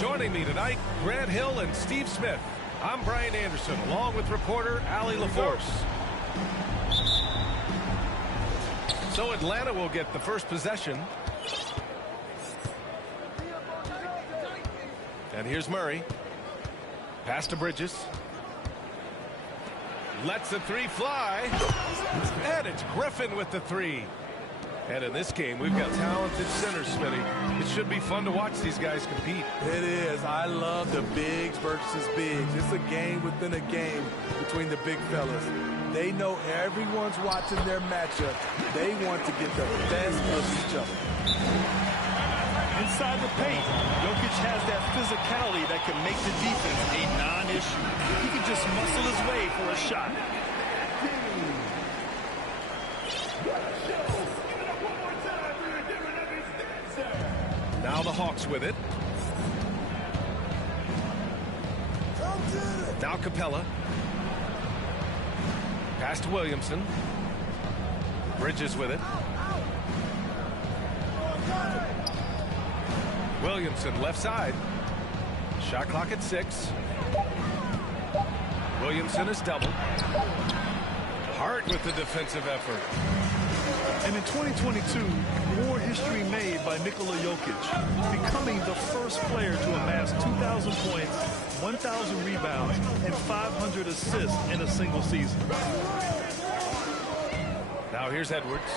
Joining me tonight, Grant Hill and Steve Smith. I'm Brian Anderson, along with reporter Allie LaForce. So Atlanta will get the first possession. And here's Murray. Pass to Bridges. Lets the three fly. And it's Griffin with the three. And in this game, we've got talented centers, Smitty. It should be fun to watch these guys compete. It is. I love the bigs versus bigs. It's a game within a game between the big fellas. They know everyone's watching their matchup. They want to get the best of each other. Inside the paint, Jokic has that physicality that can make the defense a non-issue. He can just muscle his way for a shot. Now the Hawks with it. Now Capella. Pass to Williamson. Bridges with it. Williamson left side. Shot clock at 6. Williamson is doubled. Hart with the defensive effort. And in 2022, more history made by Nikola Jokic, becoming the first player to amass 2,000 points, 1,000 rebounds, and 500 assists in a single season. Now here's Edwards,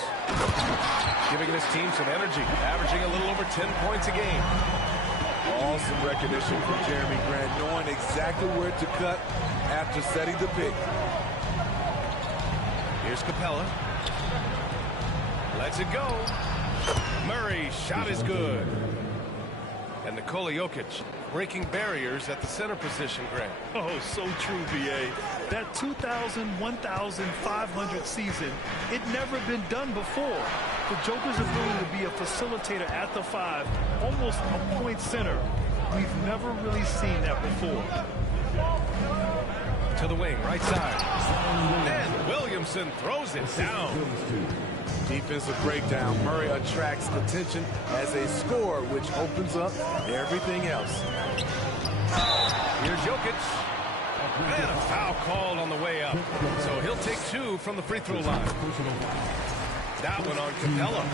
giving his team some energy, averaging a little over 10 points a game. Awesome recognition from Jeremy Grant, knowing exactly where to cut after setting the pick. Here's Capella. Lets it go. Murray's shot is good. And Nikola Jokic breaking barriers at the center position, Grant. Oh, so true, B.A. That 2,000, 1,500 season, it never been done before. The Joker's ability to be a facilitator at the 5, almost a point center. We've never really seen that before. To the wing, right side. And Williamson throws it down. Defensive breakdown. Murray attracts attention as a scorer, which opens up everything else. Here's Jokic. And a foul called on the way up. So he'll take 2 from the free throw line. That one on Capella.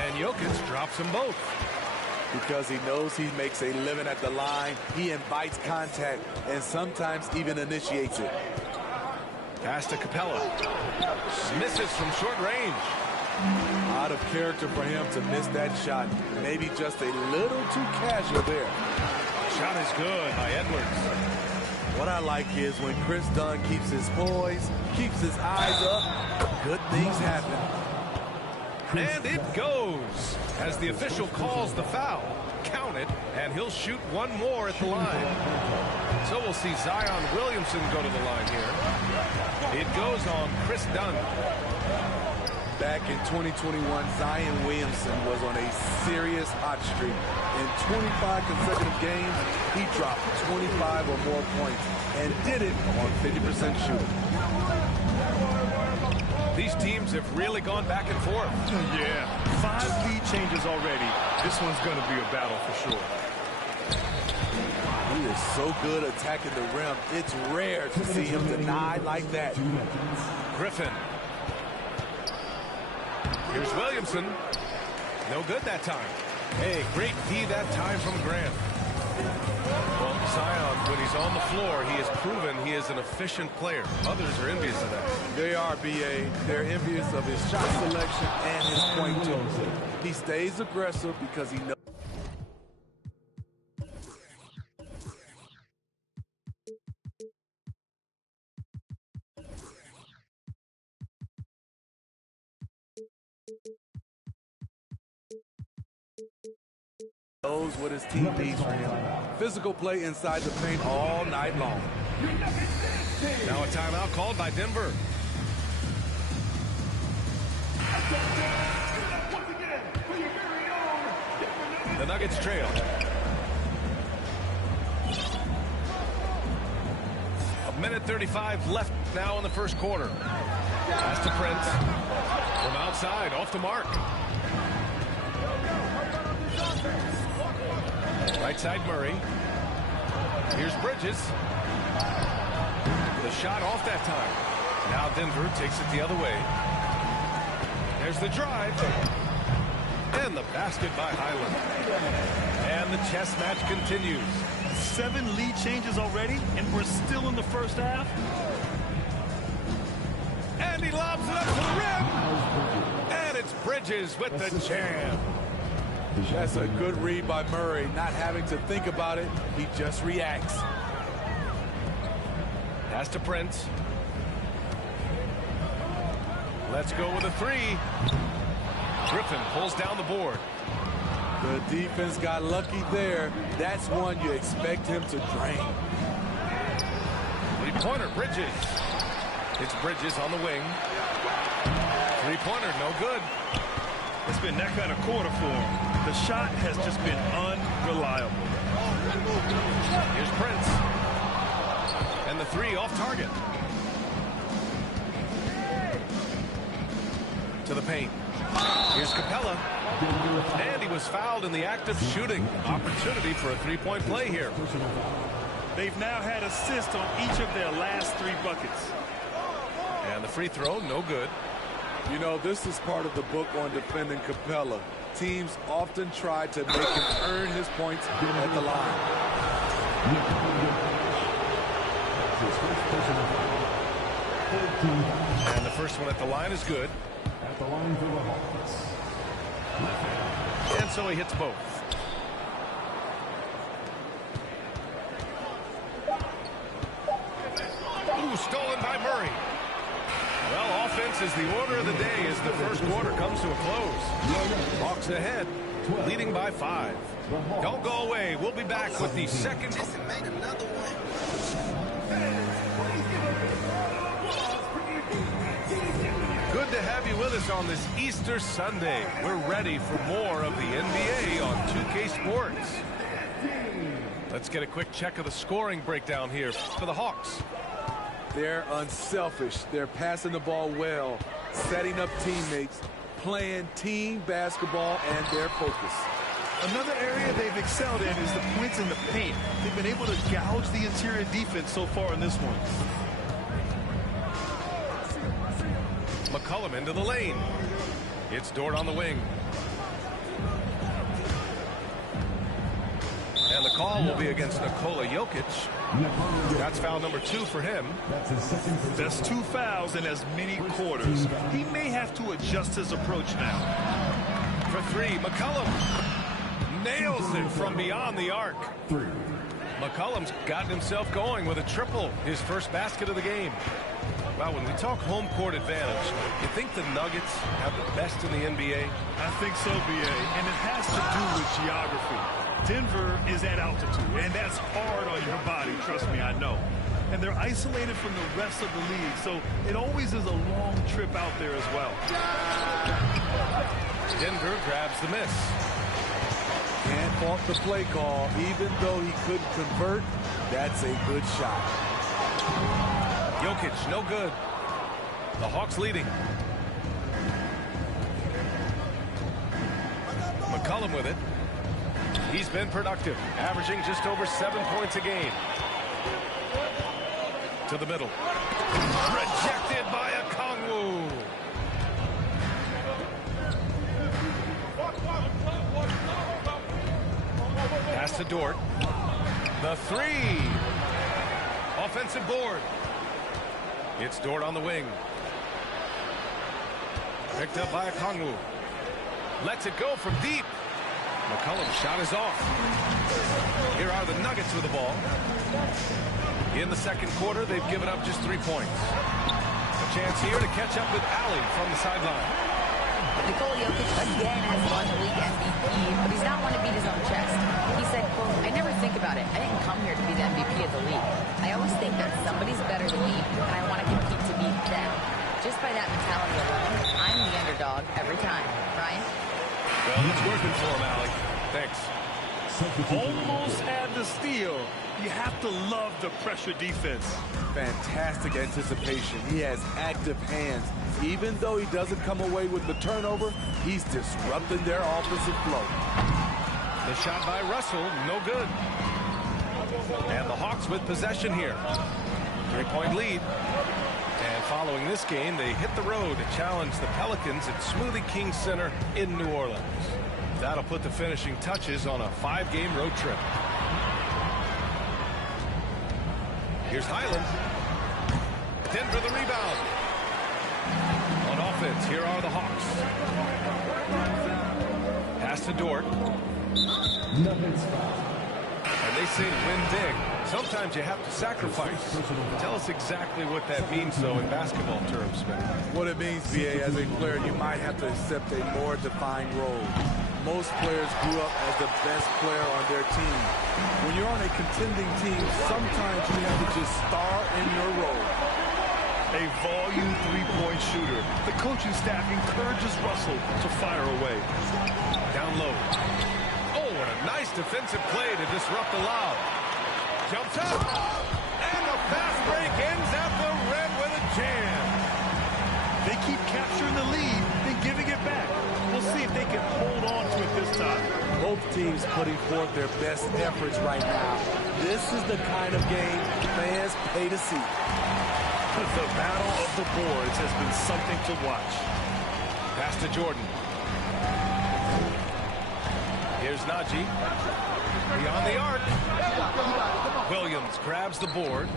And Jokic drops them both. Because he knows he makes a living at the line, he invites contact and sometimes even initiates it. Pass to Capella. Misses from short range. Out of character for him to miss that shot. Maybe just a little too casual there. Shot is good by Edwards. What I like is when Chris Dunn keeps his poise, keeps his eyes up, good things happen. And it goes as the official calls the foul. Count it, and he'll shoot one more at the line. So we'll see Zion Williamson go to the line here. It goes on Chris Dunn. Back in 2021, Zion Williamson was on a serious hot streak. In 25 consecutive games, he dropped 25 or more points and did it on 50% shooting. These teams have really gone back and forth. Yeah, 5 lead changes already. This one's going to be a battle for sure. He is so good attacking the rim. It's rare to see him denied like that. Griffin. Here's Williamson. No good that time. Hey, great D that time from Grant. Well, Zion, when he's on the floor, he has proven he is an efficient player. Others are envious of that. They are, B.A. They're envious of his shot selection and his point total. He stays aggressive because he knows. Knows what his team needs from him. Physical play inside the paint all night long. Now a timeout called by Denver. The Nuggets trail. A minute 35 left now in the first quarter. Pass to Prince. From outside, off the mark. Right side Murray. Here's Bridges. The shot off that time. Now Denver takes it the other way. There's the drive. And the basket by Highland. And the chess match continues. 7 lead changes already, and we're still in the first half. And he lobs it up to the rim. And it's Bridges with the jam. That's a good read by Murray. Not having to think about it, he just reacts. Pass to Prince. Let's go with a 3. Griffin pulls down the board. The defense got lucky there. That's one you expect him to drain. 3-pointer, Bridges. It's Bridges on the wing. 3-pointer, no good. It's been that kind of quarter for him. The shot has just been unreliable. Here's Prince. And the 3 off target. To the paint. Here's Capella. And he was fouled in the act of shooting. Opportunity for a 3-point play here. They've now had assists on each of their last 3 buckets. And the free throw, no good. You know, this is part of the book on defending Capella. Teams often try to make him earn his points at the line. And the first one at the line is good. At the line for the Hawks. And so he hits both. Ooh, stolen by Murray. Well, offense is the order of the day as the first quarter comes to a close. Hawks ahead, leading by 5. Don't go away. We'll be back with the second. Good to have you with us on this Easter Sunday. We're ready for more of the NBA on 2K Sports. Let's get a quick check of the scoring breakdown here for the Hawks. They're unselfish. They're passing the ball well, setting up teammates, playing team basketball, and their focus. Another area they've excelled in is the points in the paint. They've been able to gouge the interior defense so far in this one. McCollum into the lane. It's Dort on the wing. And the call will be against Nikola Jokic. That's foul number 2 for him. That's 2 fouls in as many quarters. He may have to adjust his approach now. For 3, McCollum nails it from beyond the arc. McCollum's gotten himself going with a triple, his first basket of the game. Well, when we talk home court advantage, you think the Nuggets have the best in the NBA? I think so, B.A., and it has to do with geography. Denver is at altitude, and that's hard on your body, trust me, I know. And they're isolated from the rest of the league, so it always is a long trip out there as well. Denver grabs the miss. Can't fault the play call. Even though he couldn't convert, that's a good shot. Jokic, no good. The Hawks leading. McCollum with it. He's been productive, averaging just over 7 points a game. To the middle. Rejected by Okongwu. Pass to Dort. The 3. Offensive board. It's Dort on the wing. Picked up by Okongwu. Lets it go from deep. McCollum's shot is off. Here are the Nuggets with the ball. In the second quarter, they've given up just 3 points. A chance here to catch up with Allie from the sideline. Nikola Jokic again has won the league MVP, but he's not one to beat his own chest. He said, quote, "I never think about it. I didn't come here to be the MVP of the league. I always think that somebody's better than me, and I want to compete to beat them. Just by that mentality alone, I'm the underdog every time." Ryan? Well, it's working for him, Allie. Thanks. Almost had the steal. You have to love the pressure defense. Fantastic anticipation. He has active hands. Even though he doesn't come away with the turnover, he's disrupting their offensive flow. The shot by Russell, no good. And the Hawks with possession here. 3-point lead. And following this game, they hit the road to challenge the Pelicans at Smoothie King Center in New Orleans. That'll put the finishing touches on a 5-game road trip. Here's Highland. Denver the rebound. On offense, here are the Hawks. Pass to Dort. And they say to win big, sometimes you have to sacrifice. Tell us exactly what that means, though, in basketball terms, man. What it means, BA, as a player, you might have to accept a more defined role. Most players grew up as the best player on their team. When you're on a contending team, sometimes you have to just star in your role. A volume three-point shooter. The coaching staff encourages Russell to fire away. Down low. Oh, and a nice defensive play to disrupt the lob. Jumps up. And the fast break ends at the rim with a jam. They keep capturing the lead, then giving it back. We'll see if they can hold on to it this time. Both teams putting forth their best efforts right now. This is the kind of game fans pay to see. The battle of the boards has been something to watch. Pass to Jordan. Here's Najee. Beyond the arc. Williams grabs the board.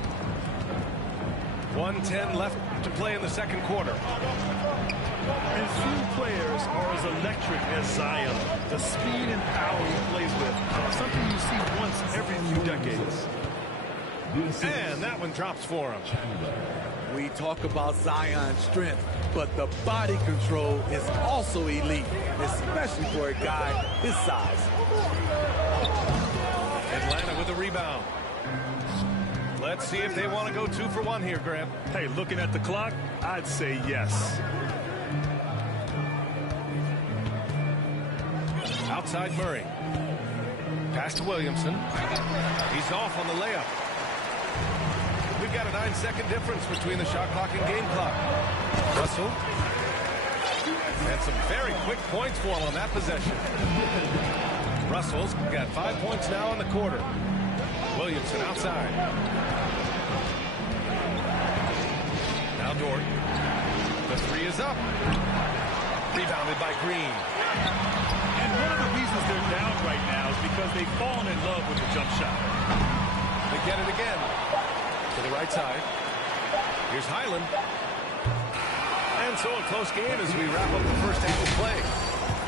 1:10 left to play in the second quarter. And few players are as electric as Zion. The speed and power he plays with, something you see once every few decades. And that one drops for him. We talk about Zion's strength, but the body control is also elite, especially for a guy his size. Atlanta with the rebound. Let's see if they want to go 2 for 1 here, Grant. Hey, looking at the clock, I'd say yes. Outside Murray. Pass to Williamson. He's off on the layup. We've got a 9-second difference between the shot clock and game clock. Russell. And some very quick points for him on that possession. Russell's got 5 points now in the quarter. Williamson outside. Now Dort. The 3 is up. Rebounded by Green. And one of the reasons they're down right now is because they've fallen in love with the jump shot. They get it again. To the right side. Here's Highland. And so a close game as we wrap up the first half of play.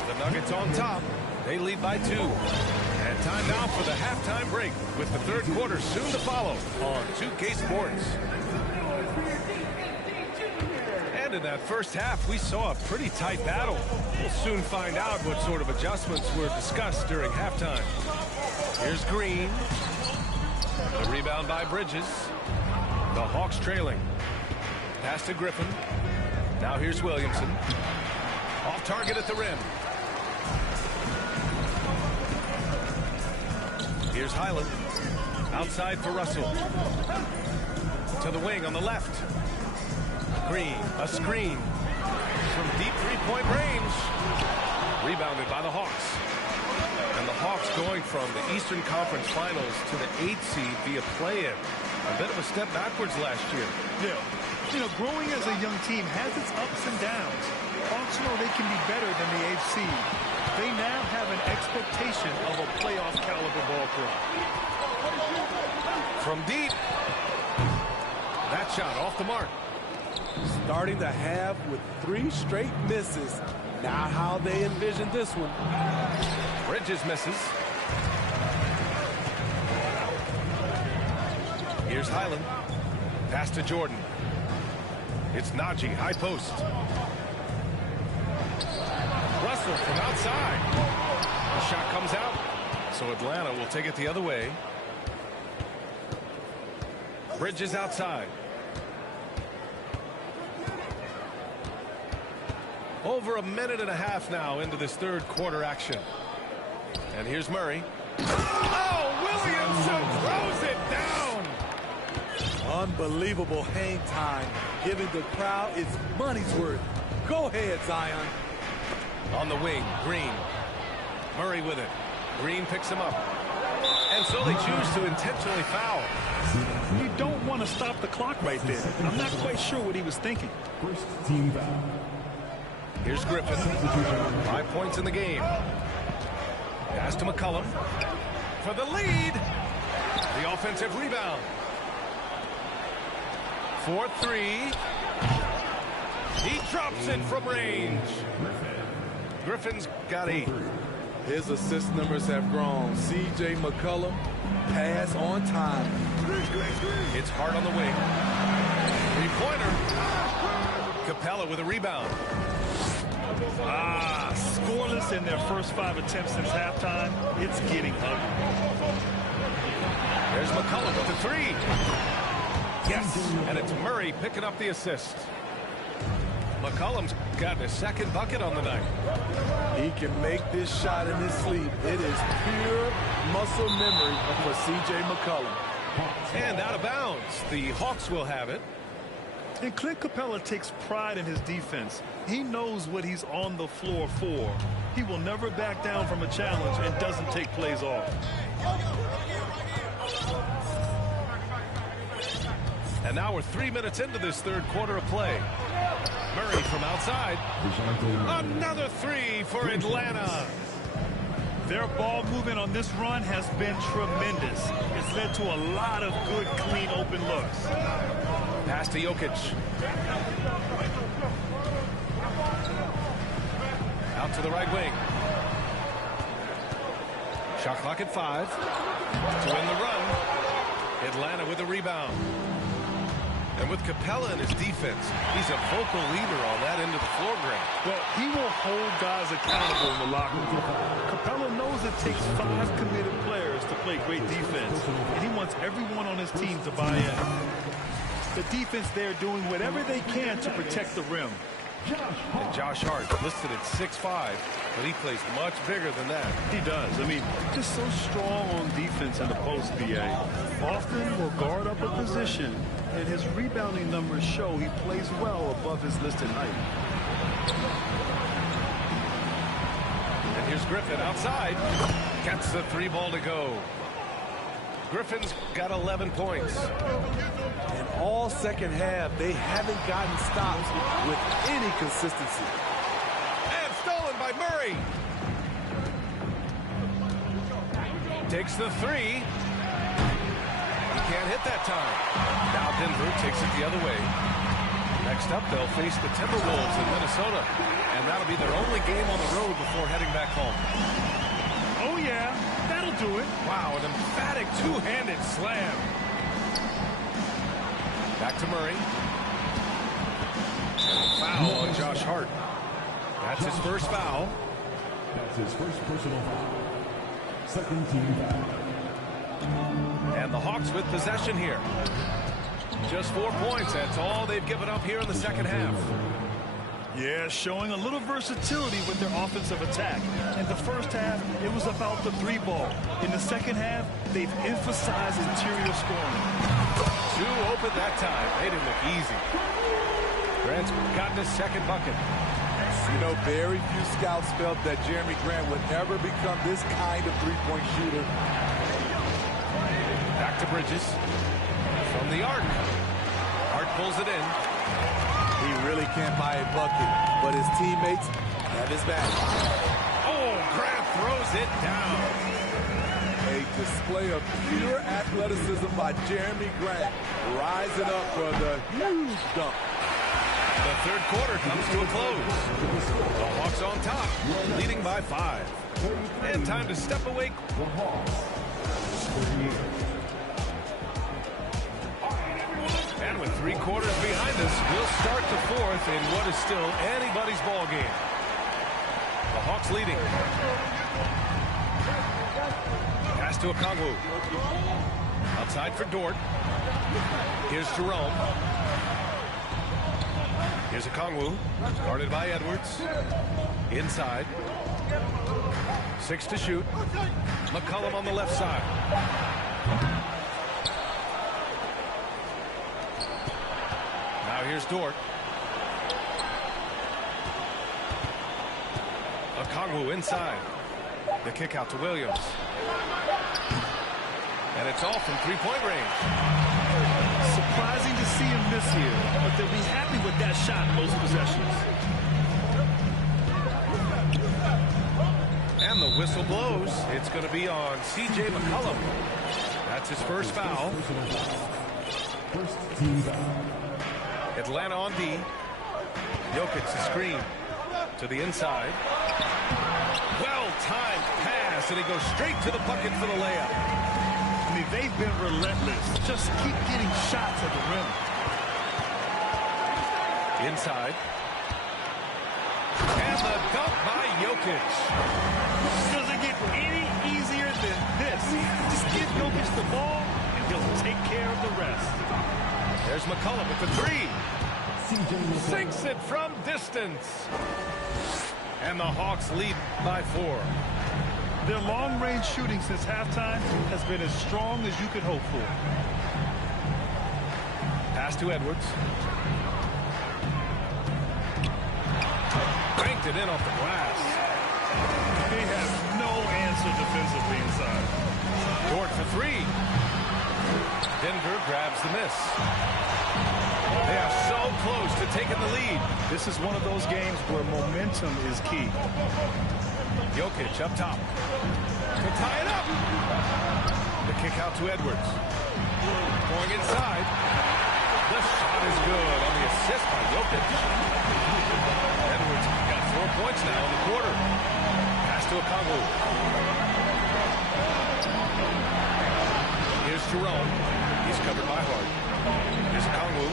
The Nuggets on top. They lead by 2. And time now for the halftime break with the third quarter soon to follow on 2K Sports. And in that first half, we saw a pretty tight battle. We'll soon find out what sort of adjustments were discussed during halftime. Here's Green. The rebound by Bridges. The Hawks trailing. Pass to Griffin. Now here's Williamson. Off target at the rim. Here's Highland. Outside for Russell. To the wing on the left. Green, a screen. From deep three-point range. Rebounded by the Hawks. And the Hawks going from the Eastern Conference Finals to the 8th seed via play-in. A bit of a step backwards last year. Yeah. You know, growing as a young team has its ups and downs. Hawks know they can be better than the 8th seed. They now have an expectation of a playoff caliber ball club. From deep. That shot off the mark. Starting the half with 3 straight misses. Not how they envisioned this one. Bridges misses. Here's Highland. Pass to Jordan. It's Najee, high post. Russell from outside. The shot comes out. So Atlanta will take it the other way. Bridges outside. Over a minute and a half now into this third quarter action. And here's Murray. Oh, Williamson throws it down. Unbelievable hang time, giving the crowd its money's worth. Go ahead, Zion. On the wing, Green. Murray with it. Green picks him up. And so they choose to intentionally foul. You don't want to stop the clock right there. I'm not quite sure what he was thinking. First team foul. Here's Griffin. 5 points in the game. Pass to McCollum. For the lead. The offensive rebound. 4-3. He drops it from range. Griffin's got 8. His assist numbers have grown. C.J. McCollum, pass on time. It's hard on the wing. 3-pointer. Capella with a rebound. Scoreless in their first 5 attempts since halftime. It's getting ugly. There's McCollum with the 3. Yes, and it's Murray picking up the assist. McCollum's got his second bucket on the night. He can make this shot in his sleep. It is pure muscle memory for C.J. McCollum. And out of bounds. The Hawks will have it. And Clint Capella takes pride in his defense. He knows what he's on the floor for. He will never back down from a challenge and doesn't take plays off. And now we're 3 minutes into this third quarter of play. Murray from outside. Another 3 for Atlanta. Their ball movement on this run has been tremendous. It's led to a lot of good, clean, open looks. Pass to Jokic. Out to the right wing. Shot clock at 5. To win the run. Atlanta with the rebound. And with Capella in his defense, he's a vocal leader on that end of the floor ground. Well, he will hold guys accountable in the locker room. Capella knows it takes 5 committed players to play great defense, and he wants everyone on his team to buy in. The defense there doing whatever they can to protect the rim. And Josh Hart listed at 6'5", but he plays much bigger than that. He does. I mean, just so strong on defense in the post, BA. Often will guard up a position, and his rebounding numbers show he plays well above his listed height. And here's Griffin outside. Gets the 3 ball to go. Griffin's got 11 points. In all second half, they haven't gotten stops with any consistency. And stolen by Murray. Takes the 3. He can't hit that time. Now Denver takes it the other way. Next up, they'll face the Timberwolves in Minnesota. And that'll be their only game on the road before heading back home. Oh, yeah. That'll do it. Wow, an emphatic two-handed slam. Back to Murray. Foul on Josh Hart. That's his first foul. That's his first personal foul. Second team foul. And the Hawks with possession here. Just 4 points. That's all they've given up here in the second half. Yeah, showing a little versatility with their offensive attack. In the first half, it was about the 3 ball. In the second half, they've emphasized interior scoring. 2 open that time. They didn't look easy. Grant's gotten his second bucket. You know, very few scouts felt that Jeremy Grant would ever become this kind of three-point shooter. Back to Bridges. From the arc. Hart pulls it in. He really can't buy a bucket, but his teammates have his back. Oh, Grant throws it down. A display of pure athleticism by Jeremy Grant, rising up for the huge dunk. The third quarter comes to a close. The Hawks on top, leading by 5. And time to step away. The Hawks. 38. And with 3 quarters behind us, we'll start the fourth in what is still anybody's ball game. The Hawks leading. Pass to Okongwu. Outside for Dort. Here's Jerome. Here's Okongwu. Guarded by Edwards. Inside. 6 to shoot. McCollum on the left side. Now here's Dort. Okongwu inside. The kick out to Williams. And it's all from three-point range. Surprising to see him miss here, but they'll be happy with that shot most possessions. And the whistle blows. It's going to be on C.J. McCollum. That's his first foul. First team foul. Atlanta on D. Jokic the screen to the inside. Well-timed pass, and he goes straight to the bucket for the layup. I mean, they've been relentless. Just keep getting shots at the rim. Inside. And the dunk by Jokic. Doesn't get any easier than this. Just give Jokic the ball, and he'll take care of the rest. There's McCollum with the three. CJ Sinks it from distance. And the Hawks lead by 4. Their long-range shooting since halftime has been as strong as you could hope for. Pass to Edwards. Banked it in off the glass. They have no answer defensively inside. Dort for 3. Denver grabs the miss. They are so close to taking the lead. This is one of those games where momentum is key. Jokic up top to tie it up. The kick out to Edwards. Going inside. The shot is good on the assist by Jokic. Edwards got 4 points now in the quarter. Pass to Okongwu. Here's Jerome. He's covered by Hart. Here's Okongwu.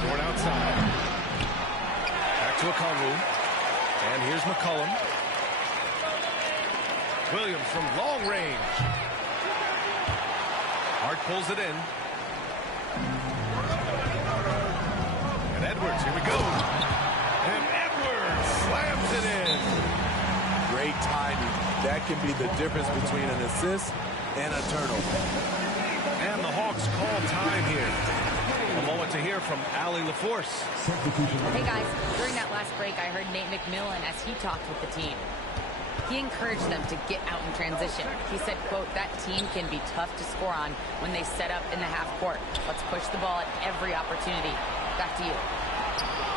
Going outside. Back to Okongwu. And here's McCollum. Williams from long range. Hart pulls it in. And Edwards, here we go. And Edwards slams it in. Great timing. That can be the difference between an assist and a turnover. And the Hawks call time here. A moment to hear from Allie LaForce. Hey guys, during that last break, I heard Nate McMillan as he talked with the team. He encouraged them to get out in transition. He said, quote, that team can be tough to score on when they set up in the half court. Let's push the ball at every opportunity. Back to you.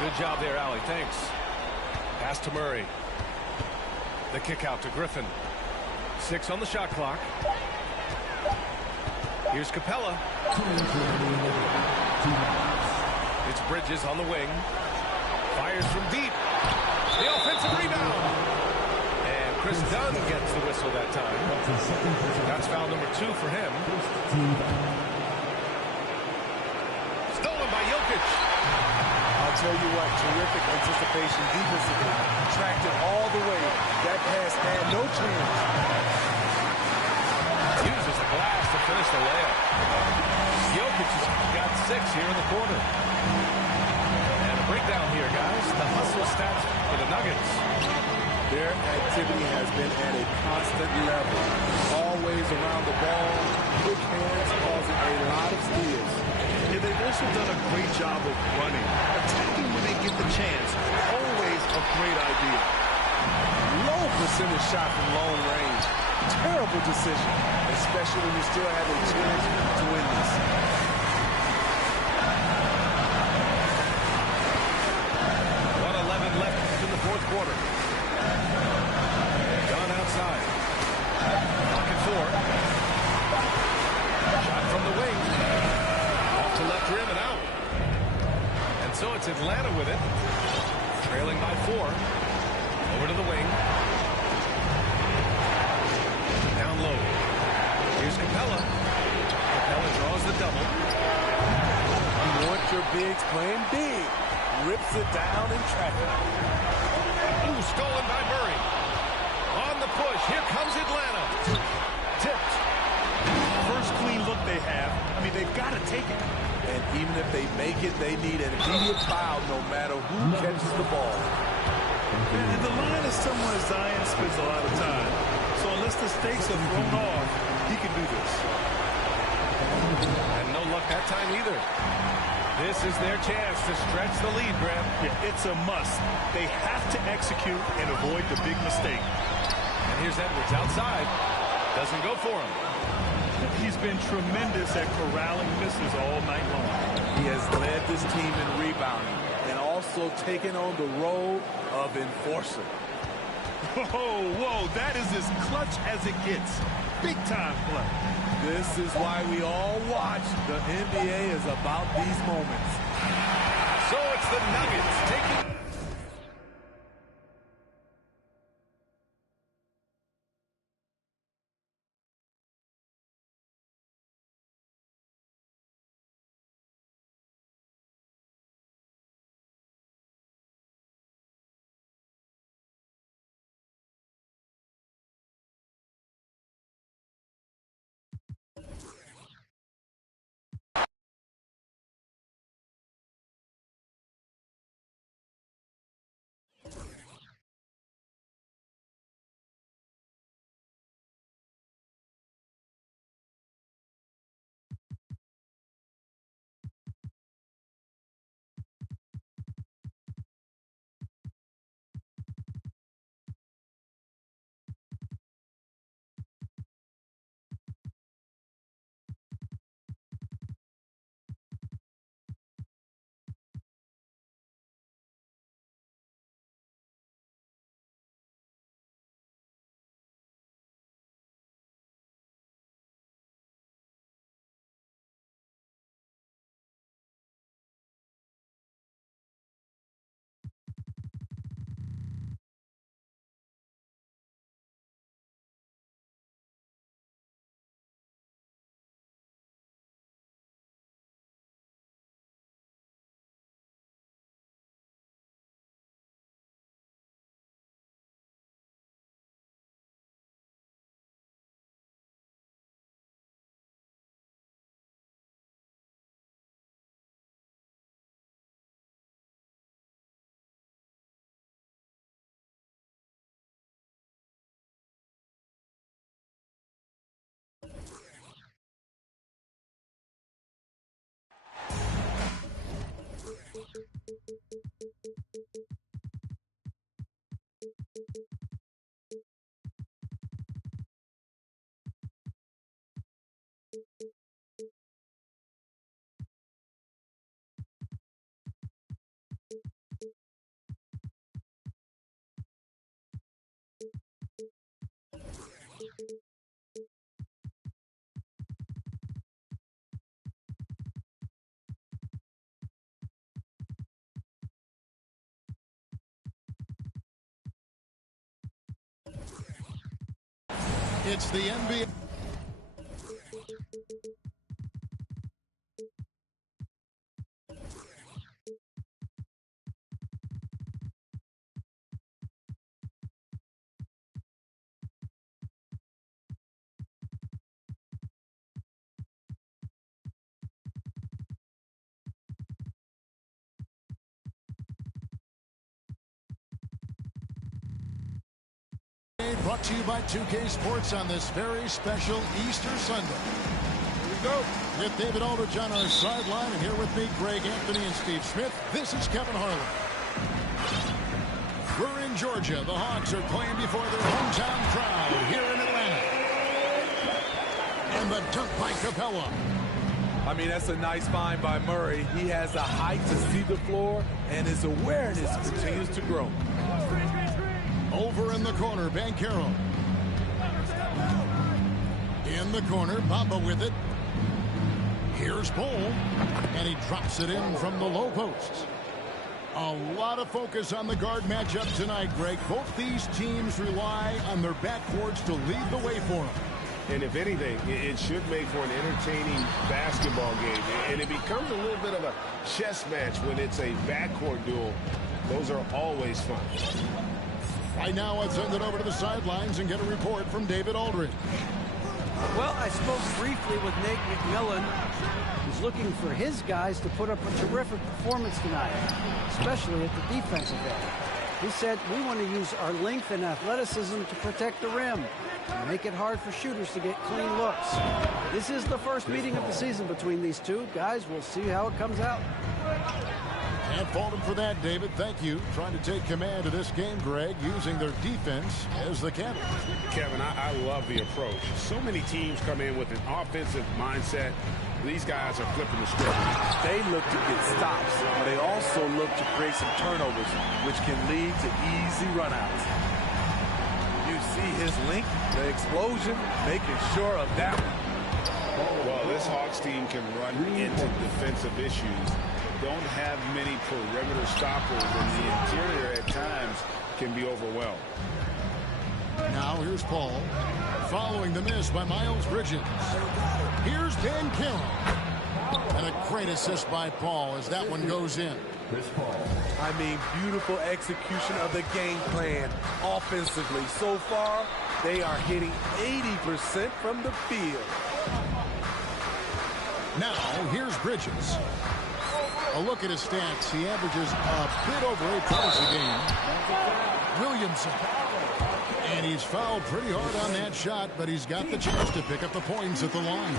Good job there, Allie. Thanks. Pass to Murray. The kick out to Griffin. 6 on the shot clock. Here's Capella. It's Bridges on the wing. Fires from deep. The offensive rebound. And Chris Dunn gets the whistle that time. That's foul number 2 for him. Stolen by Jokic. I'll tell you what, terrific anticipation defensively. Tracked it all the way. That pass had no chance. Uses the glass to finish the layup. Jokic has got 6 here in the quarter. And a breakdown here, guys. The hustle stats for the Nuggets. Their activity has been at a constant level. Always around the ball. Quick hands causing a lot of steals. Yeah, they've also done a great job of running. Attacking when they get the chance. Always a great idea. Low percentage shot from long range. Terrible decision, especially when you still have a chance to win this. 1:11 left in the fourth quarter. Dunn outside. Pocket 4. Shot from the wing. Off to left rim and out. And so it's Atlanta with it. Trailing by 4. Over to the wing. Down low. Here's Capella. Capella draws the double. You want your bigs playing big. Rips it down in traffic. Ooh, stolen by Murray. On the push. Here comes Atlanta. Tipped. First clean look they have. I mean, they've got to take it. And even if they make it, they need an immediate foul no matter who catches the ball. And the line is somewhere Zion spends a lot of time. So unless the stakes are thrown off, he can do this. And no luck that time either. This is their chance to stretch the lead, Graham. Yeah, it's a must. They have to execute and avoid the big mistake. And here's Edwards outside. Doesn't go for him. He's been tremendous at corralling misses all night long. He has led this team in rebounding and also taken on the role of enforcer. Whoa, that is as clutch as it gets. Big time play. This is why we all watch. The NBA is about these moments. So it's the Nuggets taking... It's the NBA. Brought to you by 2K Sports on this very special Easter Sunday. Here we go. With David Aldridge on our sideline, and here with me, Greg Anthony and Steve Smith. This is Kevin Harlan. We're in Georgia. The Hawks are playing before their hometown crowd here in Atlanta. And the dunk by Capella. I mean, that's a nice find by Murray. He has the height to see the floor, and his awareness continues to grow. Over in the corner, Banchero. In the corner, Bamba with it. Here's Bol, and he drops it in from the low post. A lot of focus on the guard matchup tonight, Greg. Both these teams rely on their backcourts to lead the way for them. And if anything, it should make for an entertaining basketball game. And it becomes a little bit of a chess match when it's a backcourt duel. Those are always fun. Right now, let's send it over to the sidelines and get a report from David Aldridge. Well, I spoke briefly with Nate McMillan. He's looking for his guys to put up a terrific performance tonight, especially at the defensive end. He said, we want to use our length and athleticism to protect the rim and make it hard for shooters to get clean looks. This is the first meeting of the season between these two. Guys, we'll see how it comes out. Can't fault him for that, David. Thank you. Trying to take command of this game, Greg, using their defense as the catalyst. Kevin, I love the approach. So many teams come in with an offensive mindset. These guys are flipping the script. They look to get stops, but they also look to create some turnovers, which can lead to easy runouts. You see his link, the explosion, making sure of that one. Well, this Hawks team can run into defensive issues. Don't have many perimeter stoppers, and the interior at times can be overwhelmed. Now here's Paul, following the miss by Miles Bridges. Here's Banchero. And a great assist by Paul as that one goes in. Chris Paul. I mean, beautiful execution of the game plan offensively. So far, they are hitting 80% from the field. Now, here's Bridges. A look at his stats. He averages a bit over 8 points a game. Williamson. And he's fouled pretty hard on that shot, but he's got the chance to pick up the points at the line.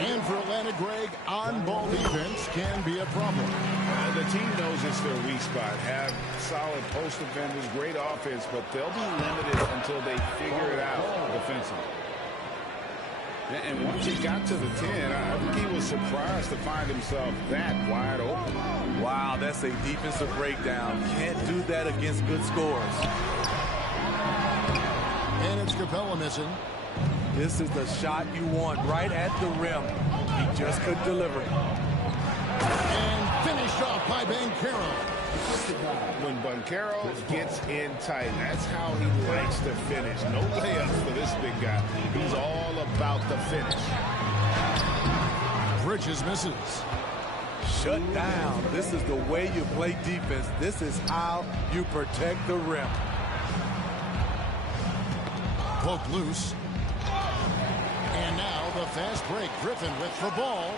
And for Atlanta, Greg, on-ball defense can be a problem. The team knows it's their weak spot. Have solid post defenders, great offense, but they'll be limited until they figure it out defensively. And once he got to the 10, I think he was surprised to find himself that wide open. Wow, that's a defensive breakdown. Can't do that against good scores. And it's Capella missing. This is the shot you want right at the rim. He just couldn't deliver. And finished off by Banchero. When Banchero gets in tight, that's how he likes to finish. No layups for this big guy. He's all about the finish. Bridges misses. Shut down. This is the way you play defense. This is how you protect the rim. Poked loose. And now the fast break. Griffin with the ball.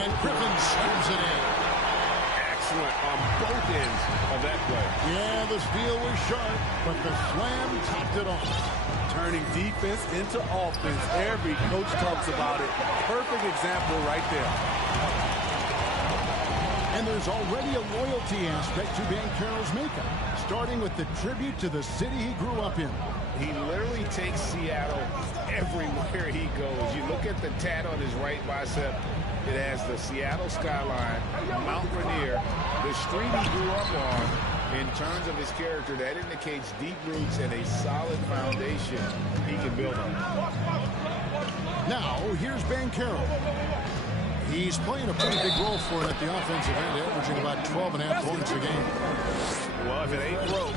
And Griffin slams it in. Excellent on both ends of that play. Yeah, the steal was sharp, but the slam topped it off. Turning defense into offense. Every coach talks about it. Perfect example right there. And there's already a loyalty aspect to Banchero's makeup, starting with the tribute to the city he grew up in. He literally takes Seattle everywhere he goes. You look at the tat on his right bicep. It has the Seattle skyline, Mount Rainier, the street he grew up on. In terms of his character, that indicates deep roots and a solid foundation he can build on. Now, here's Banchero. He's playing a pretty big role for him at the offensive end, averaging about 12.5 points a game. Well, if it ain't broke,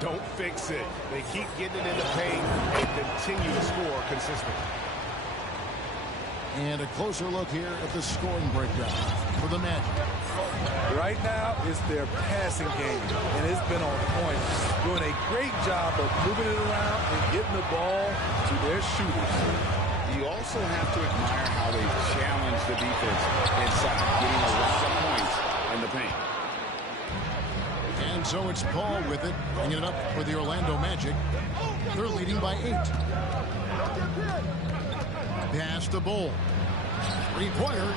don't fix it. They keep getting it in the paint and continue to score consistently. And a closer look here at the scoring breakdown for the Magic. Right now, it's their passing game, and it's been on point. Doing a great job of moving it around and getting the ball to their shooters. You also have to admire how they challenge the defense inside, getting a lot of points in the paint. And so it's Paul with it, bringing it up for the Orlando Magic. They're leading by 8. Pass to Bull. Three-pointer.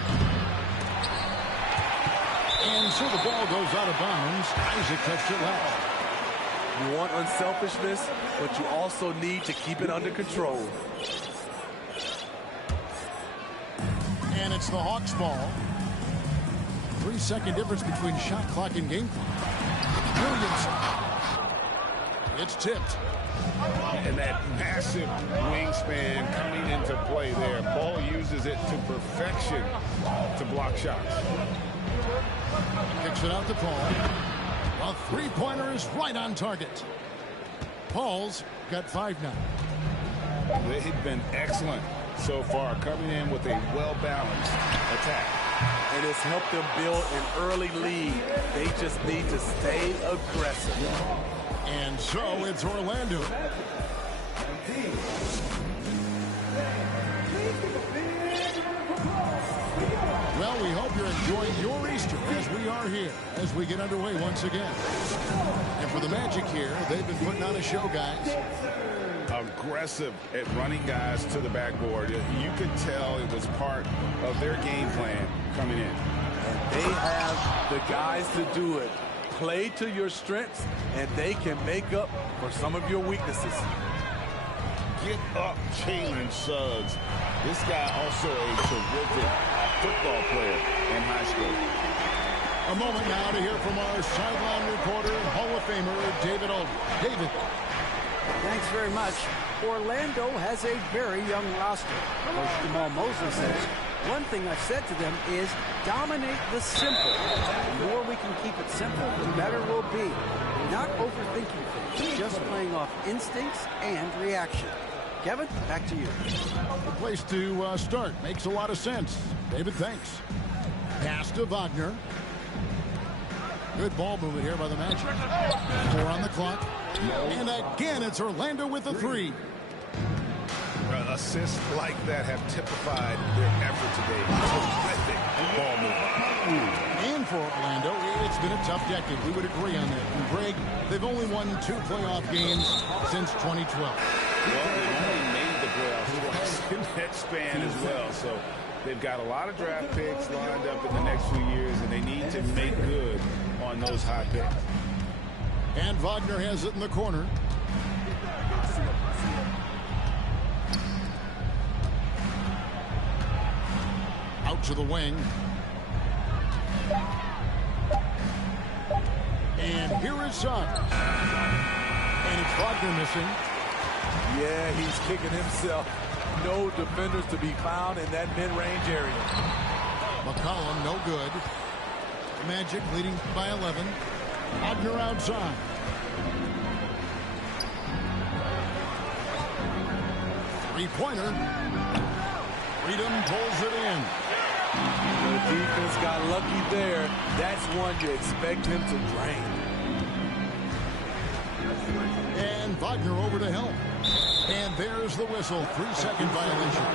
And so the ball goes out of bounds. Isaac touched it last. You want unselfishness, but you also need to keep it under control. And it's the Hawks ball. 3-second difference between shot clock and game clock. Williamson. It's tipped. And that massive wingspan coming into play there. Ball uses it to perfection to block shots. Kicks it out to Paul. A three-pointer is right on target. Paul's got 5 now. They've been excellent so far, coming in with a well-balanced attack. And it's helped them build an early lead. They just need to stay aggressive. And so it's Orlando. Well, we hope you're enjoying your Easter as we are here, as we get underway once again. And for the Magic here, they've been putting on a show, guys. Aggressive at running guys to the backboard. You could tell it was part of their game plan coming in. They have the guys to do it. Play to your strengths, and they can make up for some of your weaknesses. Get up, Jalen Suggs. This guy also a terrific football player in high school. A moment now to hear from our sideline reporter, Hall of Famer David Aldridge. David. Thanks very much. Orlando has a very young roster. Coach Jamal Mosley says, one thing I've said to them is dominate the simple. The more we can keep it simple, the better we'll be. Not overthinking things, just playing off instincts and reaction. Kevin, back to you. The place to start. Makes a lot of sense. David, thanks. Pass to Wagner. Good ball movement here by the Magic. 4 on the clock. And again, it's Orlando with a 3. Assists like that have typified their effort today. Terrific ball movement. And for Orlando, it's been a tough decade. We would agree on that. And Greg, they've only won 2 playoff games since 2012. Well, they've only made the playoffs twice in that span as well. So they've got a lot of draft picks lined up in the next few years, and they need to make good on those high picks. And Wagner has it in the corner. Out to the wing. And here is Suggs. And it's Wagner missing. Yeah, he's kicking himself. No defenders to be found in that mid-range area. McCollum, no good. Magic leading by 11. Wagner outside. Three-pointer. Freedom pulls it in. The defense got lucky there. That's one you expect him to drain. And Wagner over to help. And there's the whistle. 3-second violation.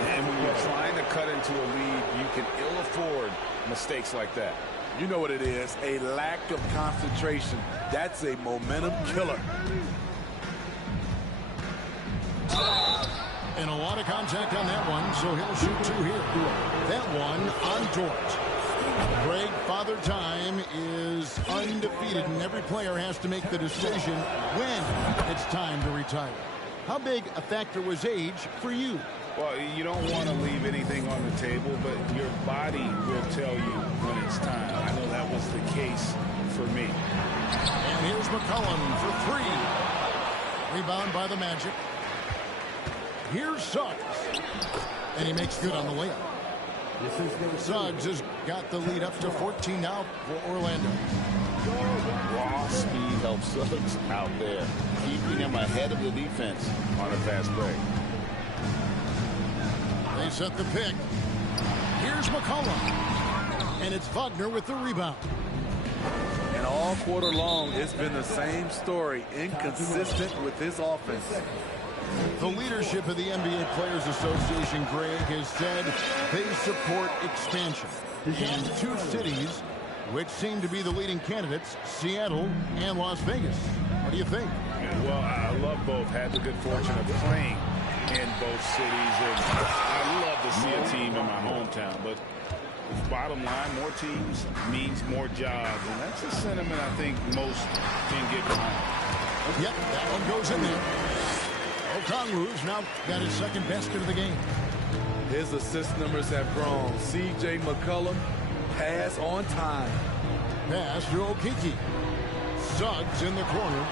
And when you're trying to cut into a lead, you can ill afford mistakes like that. You know what it is, a lack of concentration. That's a momentum killer. And a lot of contact on that one, so he'll shoot 2 here. That one on Dort. Greg, Father Time is undefeated, and every player has to make the decision when it's time to retire. How big a factor was age for you? Well, you don't want to leave anything on the table, but your body will tell you when it's time. I know that was the case for me. And here's McCollum for 3. Rebound by the Magic. Here's Suggs. And he makes good on the layup. Suggs has got the lead up to 14 now for Orlando. Raw speed helps Suggs out there, keeping him ahead of the defense on a fast break. They set the pick. Here's McCollum. And it's Wagner with the rebound. And all quarter long, it's been the same story. Inconsistent with his offense. The leadership of the NBA Players Association, Greg, has said they support expansion. And 2 cities, which seem to be the leading candidates, Seattle and Las Vegas. What do you think? Well, I love both. Had the good fortune of playing in both cities. And I love to see a team in my hometown. But bottom line, more teams means more jobs. And that's a sentiment I think most can get behind. Yep, that one goes in there. Okongwu's now got his 2nd basket of the game. His assist numbers have grown. C.J. McCollum, pass on time. Pass to Okeke. Suggs in the corner.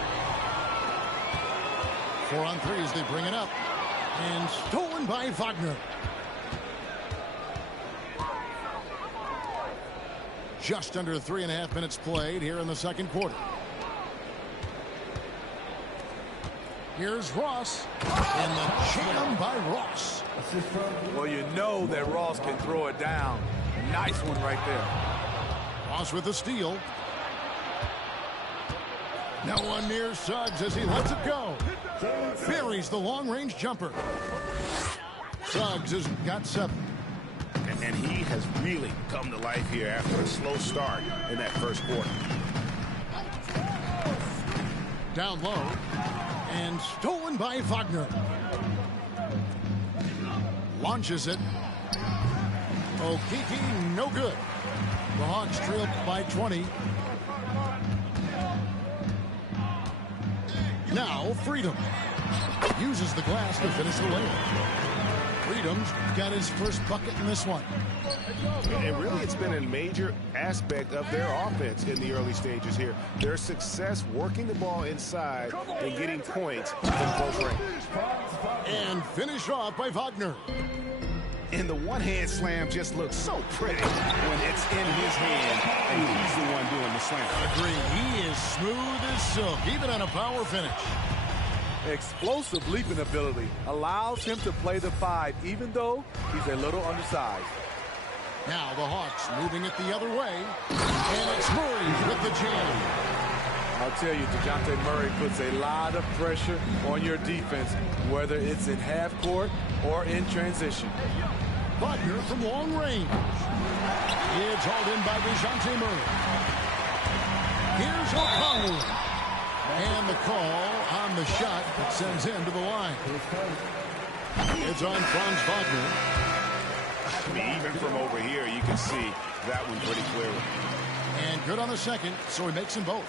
4 on 3 as they bring it up. And stolen by Wagner. Just under 3.5 minutes played here in the 2nd quarter. Here's Ross. And the jam by Ross. Well, you know that Ross can throw it down. Nice one right there. Ross with the steal. Now one near Suggs as he lets it go. Buries the long-range jumper. Suggs has got 7. And he has really come to life here after a slow start in that first quarter. Down low. And stolen by Wagner. Launches it. Okeke, no good. The Hawks trail by 20. Now, Freedom uses the glass to finish the layup. Freedom's got his first bucket in this one. And really, it's been a major aspect of their offense in the early stages here. Their success working the ball inside and getting points from close range. And finish off by Wagner. And the one-hand slam just looks so pretty when it's in his hand and he's the one doing the slam. Agree. He is smooth as silk, even on a power finish. Explosive leaping ability allows him to play the 5, even though he's a little undersized. Now the Hawks moving it the other way. And it's Murray with the jam. I'll tell you, DeJounte Murray puts a lot of pressure on your defense, whether it's in half court or in transition. Wagner from long range. It's hauled in by DeJounte Murray. Here's O'Connell. And the call on the shot that sends him to the line. It's on Franz Wagner. I mean, even from over here, you can see that one pretty clearly. And good on the second, so he makes them both.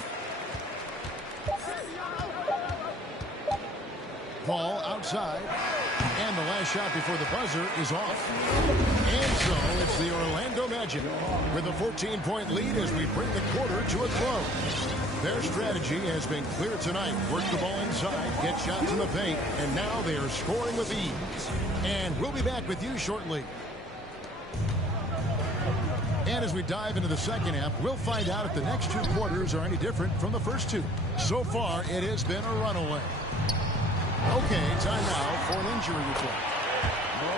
Ball outside. And the last shot before the buzzer is off. And so it's the Orlando Magic with a 14-point lead as we bring the quarter to a close. Their strategy has been clear tonight. Work the ball inside, get shots in the paint, and now they are scoring with ease. And we'll be back with you shortly. And as we dive into the second half, we'll find out if the next 2 quarters are any different from the first 2. So far, it has been a runaway. Okay, time now for an injury report.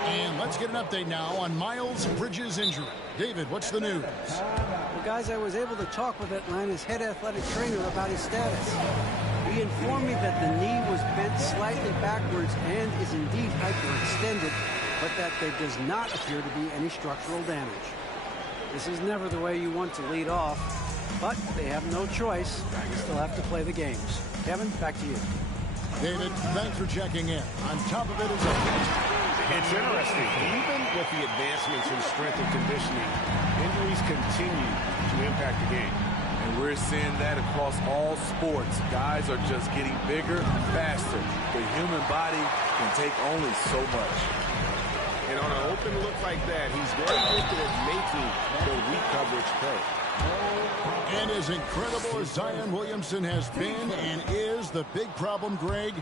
And let's get an update now on Miles Bridges' injury. David, what's the news? Well, guys, I was able to talk with Atlanta's head athletic trainer about his status. He informed me that the knee was bent slightly backwards and is indeed hyperextended, but that there does not appear to be any structural damage. This is never the way you want to lead off, but they have no choice. They still have to play the games. Kevin, back to you. David, thanks for checking in. On top of it is a... It's interesting. Even with the advancements in strength and conditioning, injuries continue to impact the game. And we're seeing that across all sports. Guys are just getting bigger and faster. The human body can take only so much. And on an open look like that, he's very good at making the weak coverage play. And as incredible as Zion Williamson has been and is, the big problem, Greg,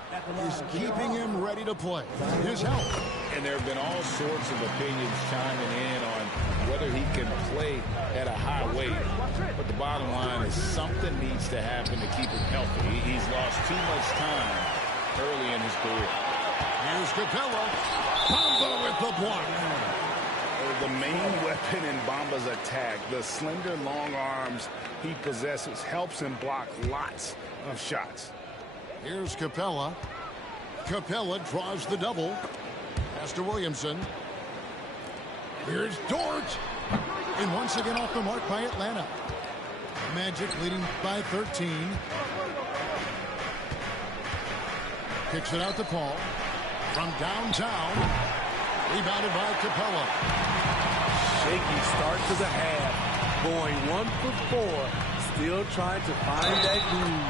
is keeping him ready to play. His health. And there have been all sorts of opinions chiming in on whether he can play at a high weight. But the bottom line is something needs to happen to keep him healthy. He's lost too much time early in his career. Here's Capella. Bamba with the block. The main weapon in Bamba's attack, the slender, long arms he possesses, helps him block lots of shots. Here's Capella. Capella draws the double. Pass to Williamson. Here's Dort. And once again off the mark by Atlanta. Magic leading by 13. Kicks it out to Paul. From downtown. Rebounded by Capella. Shaky start to the half. Going 1 for 4. Still trying to find that groove.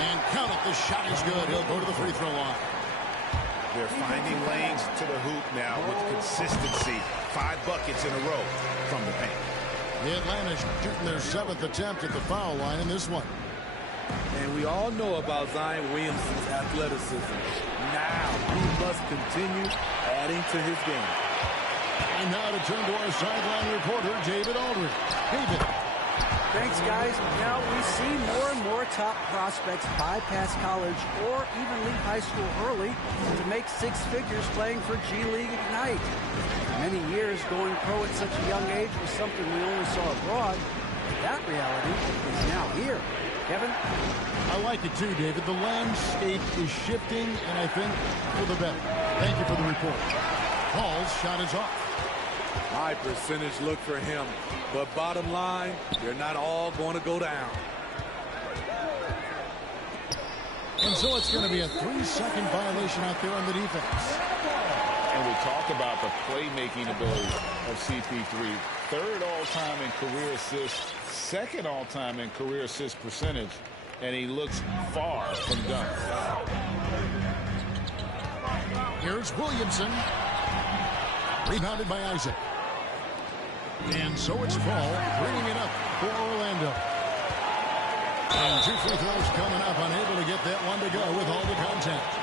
And count it. The shot is good. He'll go to the free throw line. They're finding lanes to the hoop now with consistency. 5 buckets in a row from the paint. The Atlanta shooting their 7th attempt at the foul line in this one. And we all know about Zion Williamson's athleticism. Now he must continue adding to his game. And now to turn to our sideline reporter, David Aldridge. David. Thanks, guys. Now we see more and more top prospects bypass college or even leave high school early to make 6 figures playing for G League Ignite. For many years, going pro at such a young age was something we only saw abroad. That reality is now here. Kevin? I like it too, David. The landscape is shifting, and I think for the better. Thank you for the report. Paul's shot is off. High percentage look for him. But bottom line, they're not all going to go down. And so it's going to be a 3-second violation out there on the defense. And we talk about the playmaking ability of CP3. Third all-time in career assists, second all-time in career assist percentage, and he looks far from done. Here's Williamson. Rebounded by Isaac. And so it's Paul bringing it up for Orlando. And 2 free throws coming up, unable to get that one to go with all the contact.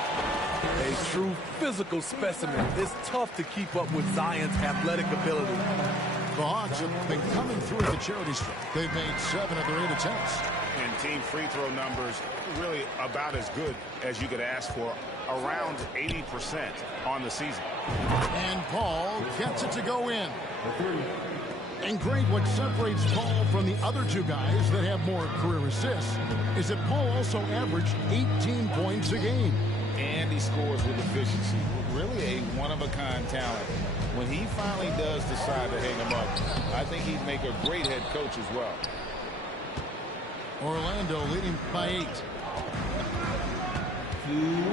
A true physical specimen. It's tough to keep up with Zion's athletic ability. The Hawks have been coming through at the charity stripe. They've made 7 of their 8 attempts. And team free throw numbers really about as good as you could ask for, around 80% on the season. And Paul gets it to go in. And Greg, what separates Paul from the other 2 guys that have more career assists is that Paul also averaged 18 points a game. And he scores with efficiency. Really a one-of-a-kind talent. When he finally does decide to hang him up, I think he'd make a great head coach as well. Orlando leading by 8.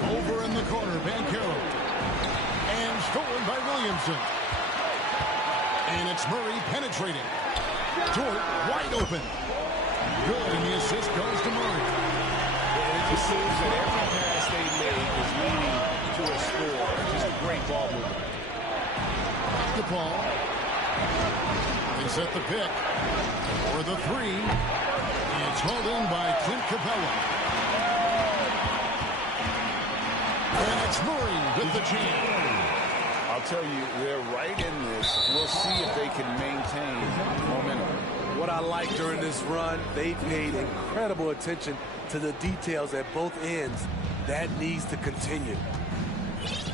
Over in the corner, Banchero. And stolen by Williamson. And it's Murray penetrating. Dort wide open. Good, and the assist goes to Murray. It just seems that every pass they made is leading to a score. Just a great ball movement. To Paul. They set the pick for the 3. It's hauled in by Clint Capella. And it's Murray with the jam. I'll tell you, they're right in this. We'll see if they can maintain momentum. What I like during this run, they paid incredible attention to the details at both ends. That needs to continue.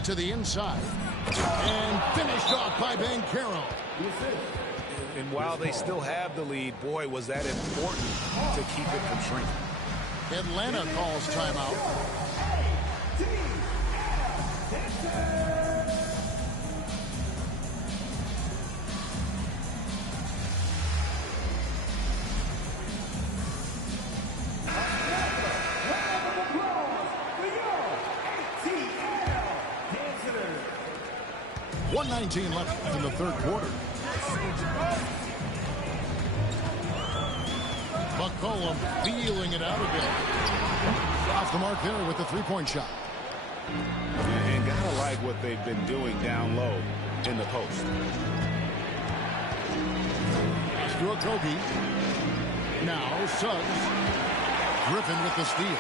To the inside. And finished off by Banchero. And while they still have the lead, boy, was that important to keep it from shrinking. Atlanta calls timeout. .119 left in the third quarter. McCollum feeling it out a bit. Off the mark there with the three-point shot. And gotta like what they've been doing down low in the post. Astro Kogi. Now Suggs. Griffin with the steal.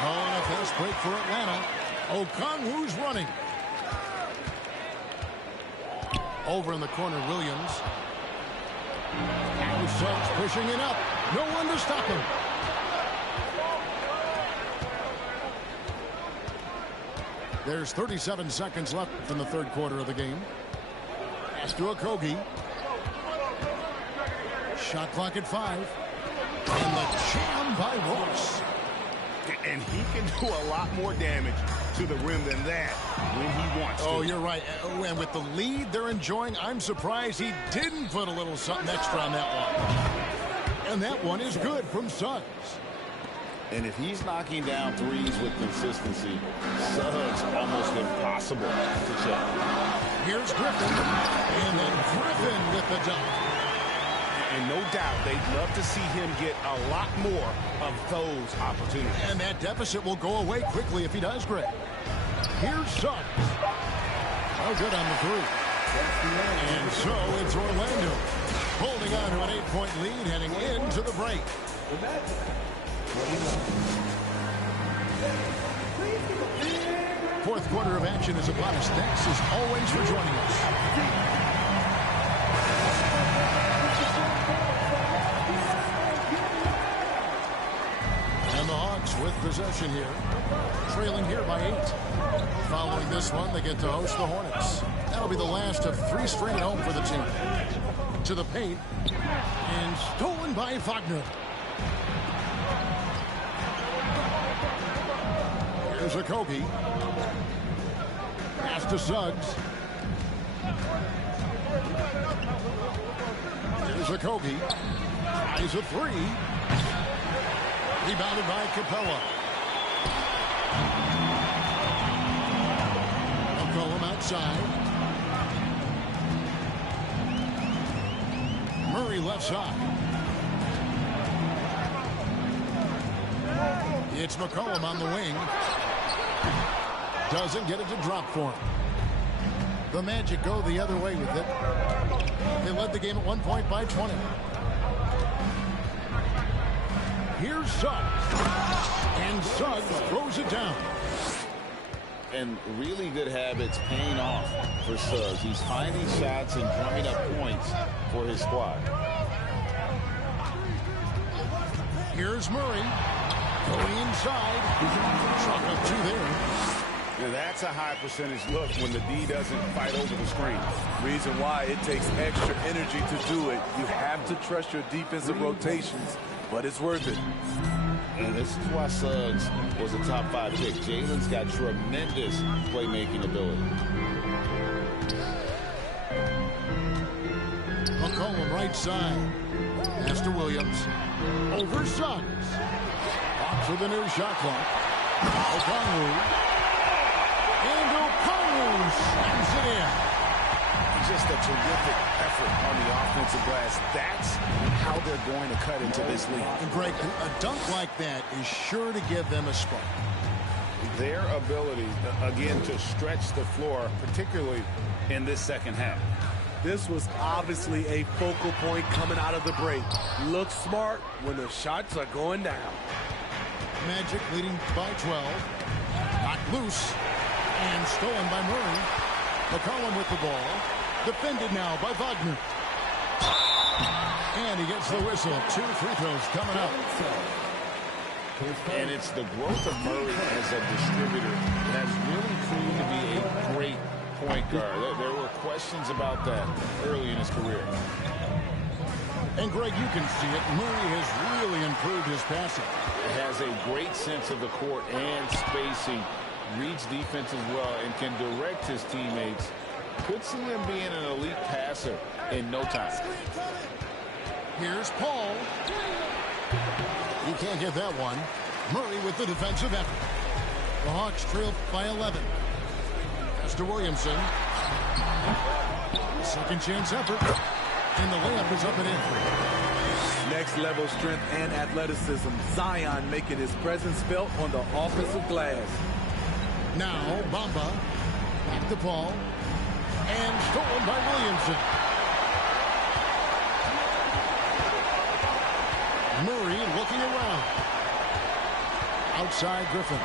Oh, and a fast break for Atlanta. Okongwu's running. Over in the corner, Williams. Now Suggs pushing it up. No one to stop him. There's 37 seconds left in the third quarter of the game. Astro Kogi. Shot clock at 5. And the jam by Ross. And he can do a lot more damage to the rim than that when he wants to. Oh, you're right. And with the lead they're enjoying, I'm surprised he didn't put a little something extra on that one. And that one is good from Suggs. And if he's knocking down threes with consistency, Suggs almost impossible to check. Here's Griffin. And then Griffin with the dunk. And no doubt they'd love to see him get a lot more of those opportunities. And that deficit will go away quickly if he does, Greg. Here's Suggs. Oh, good on the 3. And so it's Orlando holding on to an 8-point lead heading into the break. Fourth quarter of action is upon us. Thanks as always for joining us. With possession here, trailing here by 8. Following this one, they get to host the Hornets. That'll be the last of 3 straight at home for the team. To the paint, and stolen by Wagner. Here's a Kogi. Pass to Suggs. Here's a Kogi. Tries a 3. Rebounded by Capella. McCollum outside. side. Murray left side. It's McCollum on the wing. Doesn't get it to drop for him. The Magic go the other way with it. They led the game at 1 point by 20. Here's Suggs. And Suggs throws it down. And really good habits paying off for Suggs. He's finding shots and drumming up points for his squad. Here's Murray. Going inside. Chalk up 2 there. Now that's a high percentage look when the D doesn't fight over the screen. Reason why it takes extra energy to do it. You have to trust your defensive rotations, but it's worth it. And this is why Suggs was a top 5 pick. Jalen's got tremendous playmaking ability. McCollum right side. Pass to Williams. Over Suggs. Off to the new shot clock. Okongwu. And Okongwu slams it in. Just a terrific effort on the offensive glass. That's how they're going to cut into this league. And Greg, a dunk like that is sure to give them a spark. Their ability, again, to stretch the floor, particularly in this second half. This was obviously a focal point coming out of the break. Look smart when the shots are going down. Magic leading by 12. Knocked loose and stolen by Murray. McCollum with the ball. Defended now by Wagner. And he gets the whistle. 2 free throws coming up. And it's the growth of Murray as a distributor that has really proven to be a great point guard. There were questions about that early in his career. And Greg, you can see it. Murray has really improved his passing. Has a great sense of the court and spacing. Reads defense as well and can direct his teammates. Could see him being an elite passer in no time. Here's Paul. You can't get that one. Murray with the defensive effort. The Hawks trail by 11. Pass to Williamson. Second chance effort. And the layup is up and in. Next level strength and athleticism. Zion making his presence felt on the offensive glass. Now, Bamba. Back to Paul. And stolen by Williamson. Murray looking around. Outside Griffin.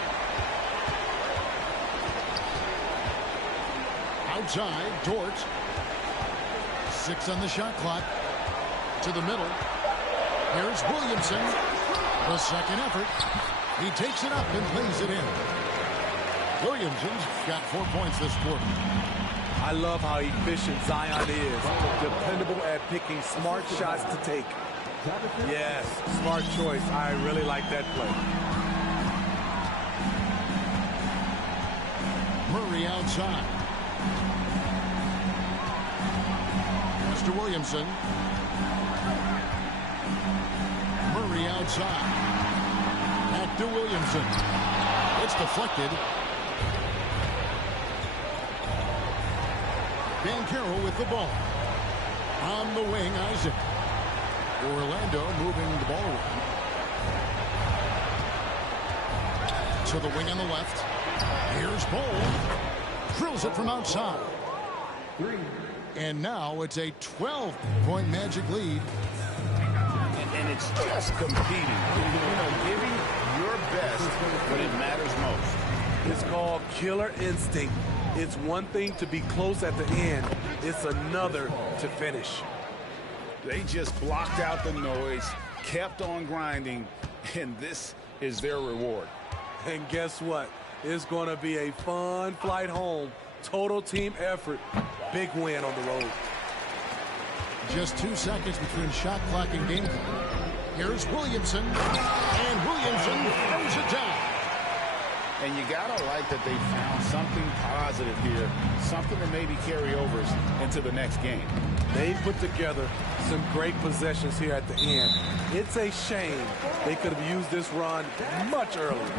Outside Dort. 6 on the shot clock. To the middle. Here's Williamson. The second effort. He takes it up and lays it in. Williamson's got 4 points this quarter. I love how efficient Zion is. Dependable at picking smart shots to take. Yes, smart choice. I really like that play. Murray outside. Mr. Williamson. Murray outside. Back to Williamson. It's deflected. Banchero with the ball. On the wing, Isaac. Orlando moving the ball around. To the wing on the left. Here's Bol. Drills it from outside. And now it's a 12-point Magic lead. And it's just competing. Giving your best when it matters most. It's called killer instinct. It's one thing to be close at the end. It's another to finish. They just blocked out the noise, kept on grinding, and this is their reward. And guess what? It's going to be a fun flight home. Total team effort. Big win on the road. Just 2 seconds between shot clock and game clock. Here's Williamson. And Williamson throws it down. And you got to like that they found something positive here, something that maybe carry overs into the next game. They put together some great possessions here at the end. It's a shame they could have used this run much earlier.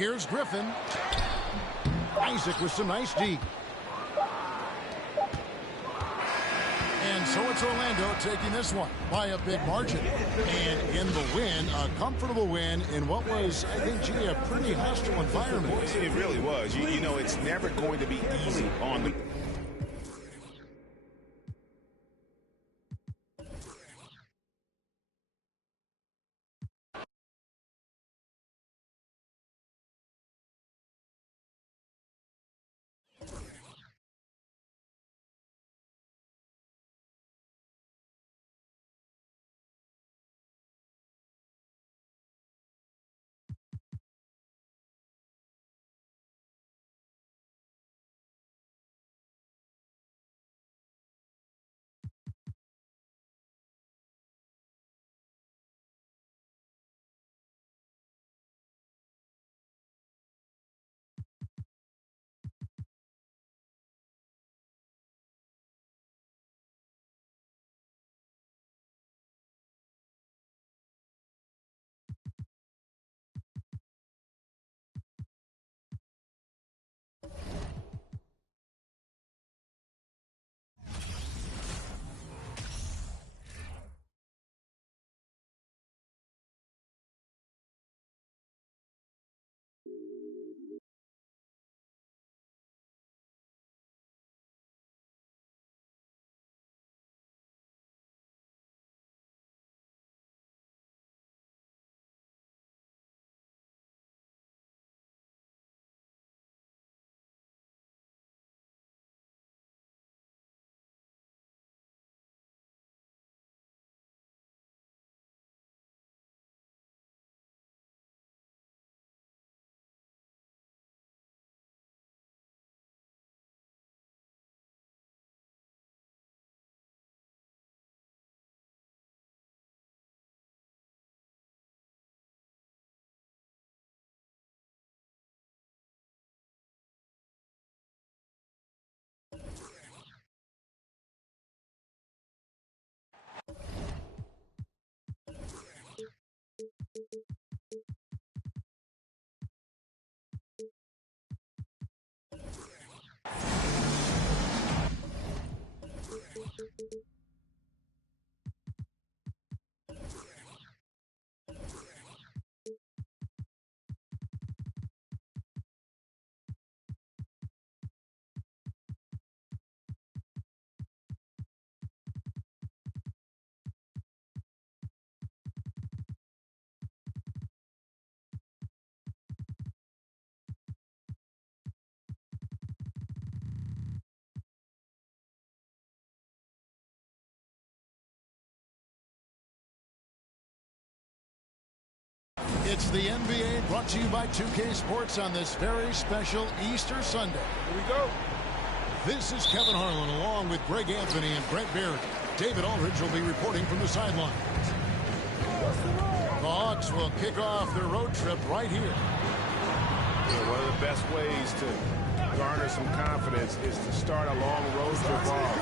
Here's Griffin. Isaac with some nice D. And so it's Orlando taking this one by a big margin. And in the win, a comfortable win in what was, I think, gee, a pretty hostile environment. It really was. You know, it's never going to be easy on the... It's the NBA brought to you by 2K Sports on this very special Easter Sunday. Here we go. This is Kevin Harlan along with Greg Anthony and Brent Barry. David Aldridge will be reporting from the sidelines. The Hawks will kick off their road trip right here. Yeah, one of the best ways to garner some confidence is to start a long road trip off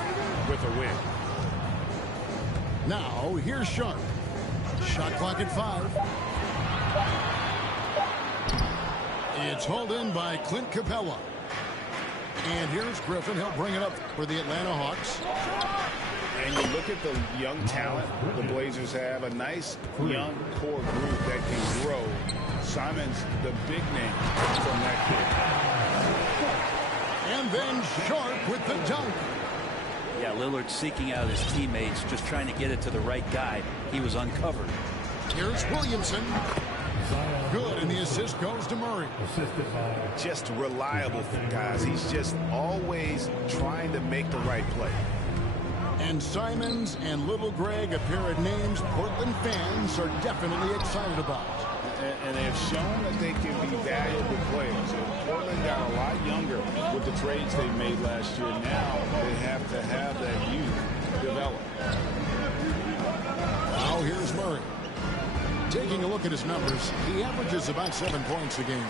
with a win. Now, here's Sharp. Shot clock at 5. It's hauled in by Clint Capella. And here's Griffin. He'll bring it up for the Atlanta Hawks. And you look at the young talent the Blazers have, a nice young core group that can grow. Simon's the big name from that kid. And then Sharp with the dunk. Yeah, Lillard seeking out his teammates, just trying to get it to the right guy. He was uncovered. Here's Williamson. Good, and the assist goes to Murray. Just reliable, guys. He's just always trying to make the right play. And Simons and Little Greg, a pair of names Portland fans are definitely excited about. And they have shown that they can be valuable players. Portland got a lot younger with the trades they made last year. Now they have to have that youth develop. Now here's Murray. Taking a look at his numbers, he averages about 7 points a game.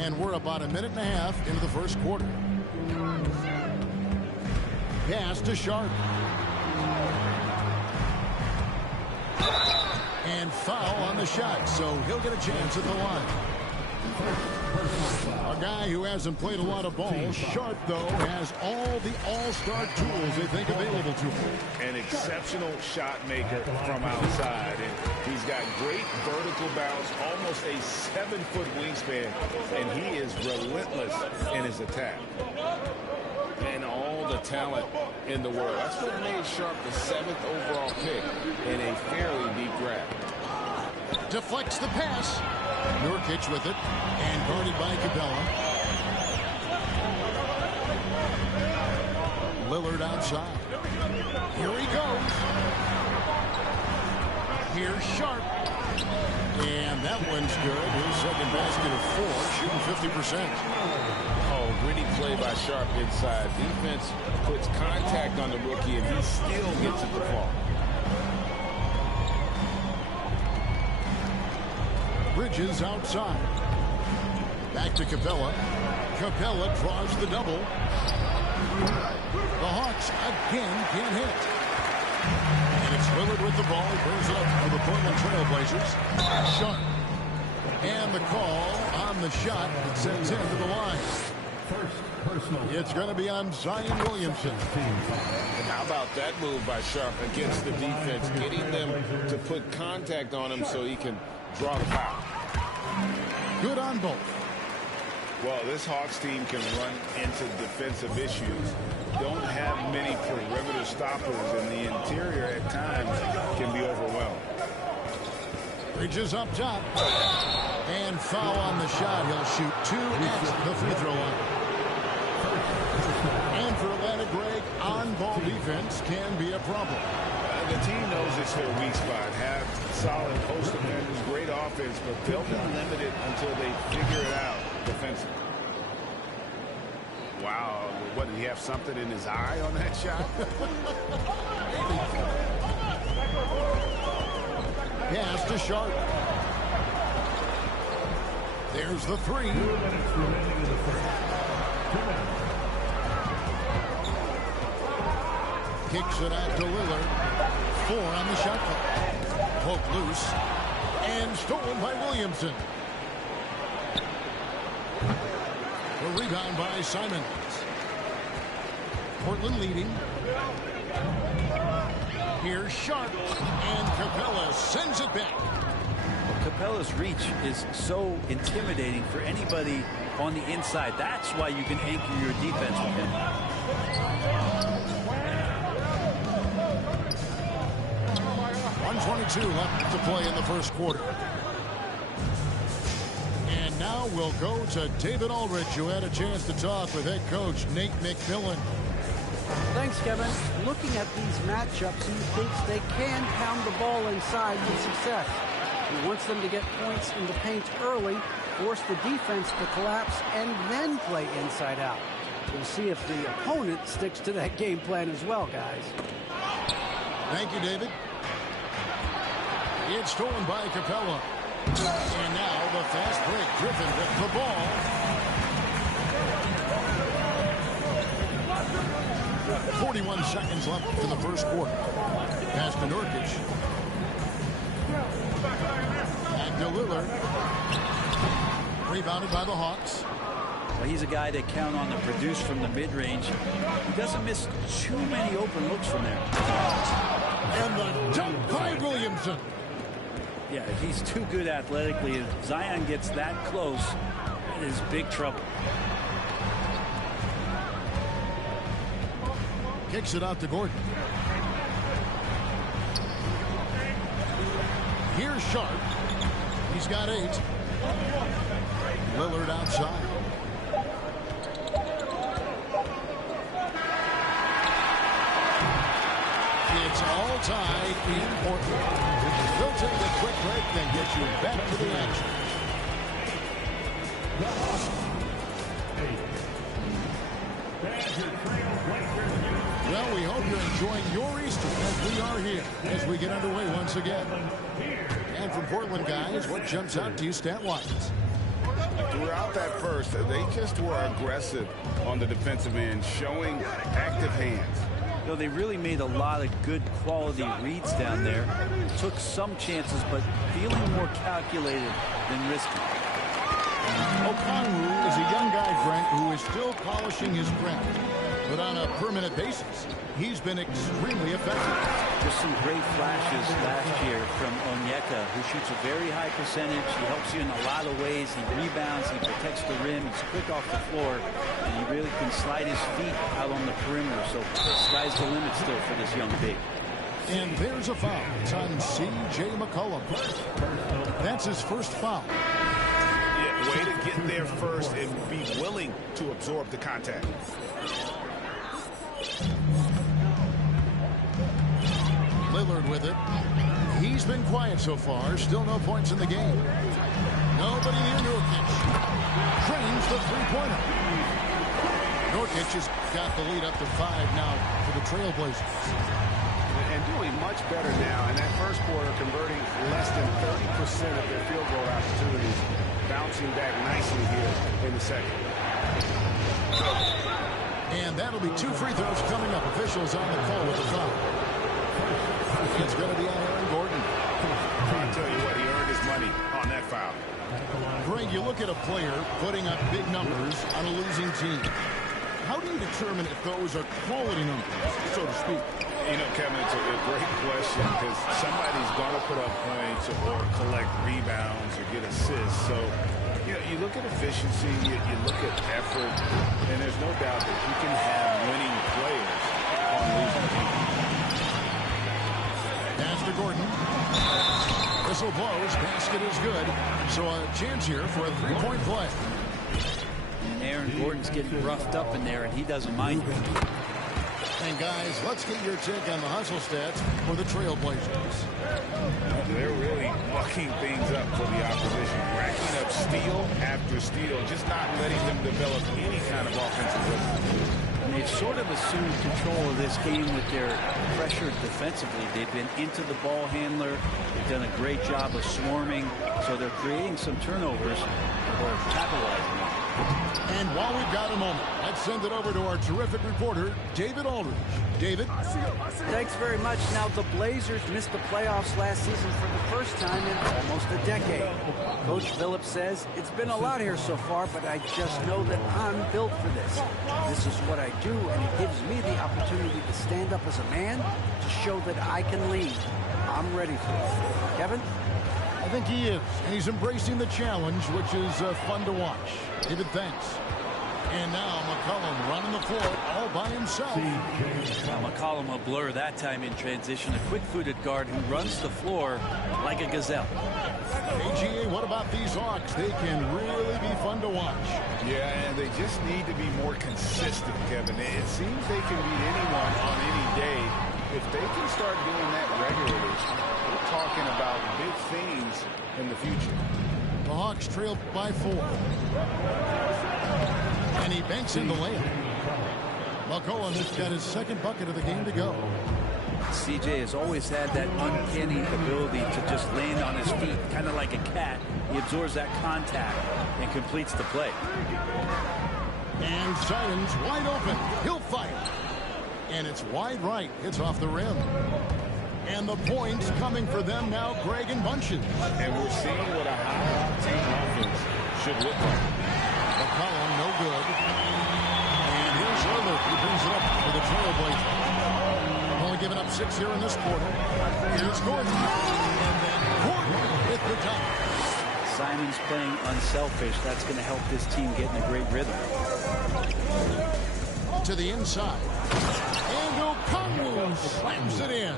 And we're about a minute and a half into the first quarter. Pass to Sharp. And foul on the shot, so he'll get a chance at the line. A guy who hasn't played a lot of ball. Sharp, though, has all the all-star tools they think available to him. An exceptional shot maker from outside. And he's got great vertical bounce, almost a 7-foot wingspan, and he is relentless in his attack. And all the talent in the world. That's what made Sharp the 7th overall pick in a fairly deep draft. Deflects the pass. Nurkic with it, and guarded by Capella. Lillard outside. Here he goes. Here's Sharp. And that one's good. His second basket of 4, shooting 50%. Oh, gritty play by Sharp inside. Defense puts contact on the rookie, and he still gets it to fall. Bridges outside. Back to Capella. Capella draws the double. The Hawks again can't hit. And it's Lillard with the ball. He brings it up for the Portland Trailblazers. Sharp. And the call on the shot that sends him to the line. It's going to be on Zion Williamson. How about that move by Sharp against the defense, getting them to put contact on him so he can draw the foul. Good on both. Well, this Hawks team can run into defensive issues. Don't have many perimeter stoppers, and the interior at times can be overwhelmed. Bridges up top. And foul on the shot. He'll shoot 2 at the free throw line. And for Atlanta, Greg, on-ball defense can be a problem. The team knows it's their weak spot. Have solid post defenders, great offense, but they'll be limited until they figure it out defensively. Wow, what, did he have something in his eye on that shot? Pass to Sharp. There's the 3. Kicks it out to Lillard. 4 on the shot clock. Poke loose. And stolen by Williamson. The rebound by Simons. Portland leading. Here's Sharp. And Capella sends it back. Well, Capella's reach is so intimidating for anybody on the inside. That's why you can anchor your defense with him. 1:22 left to play in the first quarter. And now we'll go to David Aldridge, who had a chance to talk with head coach Nate McMillan. Thanks, Kevin. Looking at these matchups, he thinks they can pound the ball inside with success. He wants them to get points in the paint early, force the defense to collapse, and then play inside out. We'll see if the opponent sticks to that game plan as well, guys. Thank you, David. It's stolen by Capella. And now the fast break. Griffin with the ball. .41 seconds left in the first quarter. Pass to Nurkic. Back to Lillard. Rebounded by the Hawks. Well, he's a guy they count on to produce from the mid-range. He doesn't miss too many open looks from there. And the dunk by Williamson. Yeah, he's too good athletically. If Zion gets that close, it is big trouble. Kicks it out to Gordon. Here's Sharp. He's got 8. Lillard outside. It's all tied in Portland. We'll take a quick break, then get you back to the action. Well, we hope you're enjoying your Easter as we are here, as we get underway once again. And from Portland, guys, what jumps out to you stat-wise? Throughout that first, they just were aggressive on the defensive end, showing active hands. You know, they really made a lot of good quality reads down there. Took some chances, but feeling more calculated than risky. Okongwu is a young guy, Brent, who is still polishing his craft. But on a permanent basis, he's been extremely effective. Just some great flashes last year from Onyeka, who shoots a very high percentage. He helps you in a lot of ways. He rebounds, he protects the rim, he's quick off the floor, and he really can slide his feet out on the perimeter. So sky's the limit still for this young big. And there's a foul. It's on C.J. McCollum. That's his first foul. Yeah, way to get there first and be willing to absorb the contact. Lillard with it. He's been quiet so far. Still no points in the game. Nobody near Nurkic. Trains the three-pointer. Nurkic has got the lead up to 5 now for the Trailblazers. And doing much better now in that first quarter, converting less than 30% of their field goal opportunities, bouncing back nicely here in the second. And that'll be 2 free throws coming up. Officials on the call with the foul. It's going to be on Aaron Gordon. I'll tell you what, he earned his money on that foul. Greg, you look at a player putting up big numbers on a losing team. How do you determine if those are quality numbers, so to speak? You know, Kevin, it's a great question because somebody's going to put up points or collect rebounds or get assists. So, you know, you look at efficiency, you look at effort, and there's no doubt that you can have winning players on losing teams. Pass to Gordon. Whistle blows. Basket is good. So a chance here for a three-point play. And Aaron Gordon's getting roughed up in there, and he doesn't mind it. And guys, let's get your take on the hustle stats for the Trailblazers. They're really mucking things up for the opposition, racking up steal after steal, just not letting them develop any kind of offensive rhythm. And they've sort of assumed control of this game with their pressure defensively. They've been into the ball handler. They've done a great job of swarming. So they're creating some turnovers or capitalizing on. And while we've got a moment, let's send it over to our terrific reporter, David Aldridge. David? Thanks very much. Now, the Blazers missed the playoffs last season for the first time in almost a decade. Coach Phillips says, it's been a lot here so far, but I just know that I'm built for this. This is what I do, and it gives me the opportunity to stand up as a man to show that I can lead. I'm ready for it. Kevin? I think he is, and he's embracing the challenge, which is fun to watch. David, thanks. And now McCollum running the floor all by himself. Now McCollum a blur that time in transition. A quick-footed guard who runs the floor like a gazelle. AGA, what about these Hawks? They can really be fun to watch. Yeah, and they just need to be more consistent, Kevin. It seems they can beat anyone on any day. If they can start doing that regularly, we're talking about big things in the future. The Hawks trail by 4. And he banks in the layup. McCollum has got his second bucket of the game to go. CJ has always had that uncanny ability to just land on his feet, kind of like a cat. He absorbs that contact and completes the play. And Zions wide open. He'll fire. And it's wide right. It's off the rim. And the points coming for them now, Greg and Bunches. And we're seeing what a high-octane offense should look like. McCollum, no good. And here's Lillard. He brings it up for the Trailblazers. Only giving up 6 here in this quarter. Here's Gordon. And then Gordon with the dunk. Simon's playing unselfish. That's going to help this team get in a great rhythm. To the inside. And Okongwu slams it in.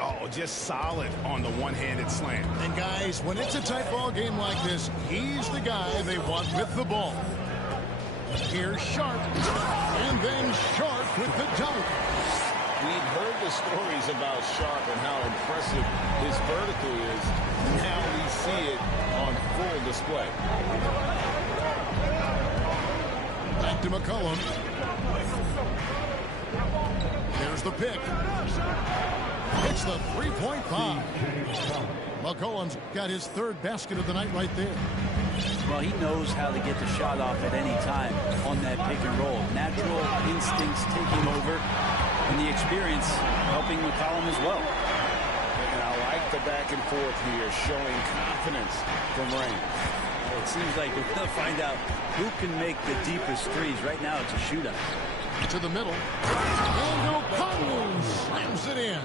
Oh, just solid on the one-handed slam. And guys, when it's a tight ball game like this, he's the guy they want with the ball. Here's Sharp. And then Sharp with the dunk. We've heard the stories about Sharp and how impressive his vertical is. Now we see it on full display. Back to McCollum. There's the pick. It's the three-point bomb. McCollum's got his third basket of the night right there. Well, he knows how to get the shot off at any time on that pick and roll. Natural instincts taking over, and the experience helping McCollum as well. And I like the back and forth here, showing confidence from range. It seems like we're going to find out who can make the deepest threes. Right now, it's a shootout. To the middle. And O'Connell slams it in.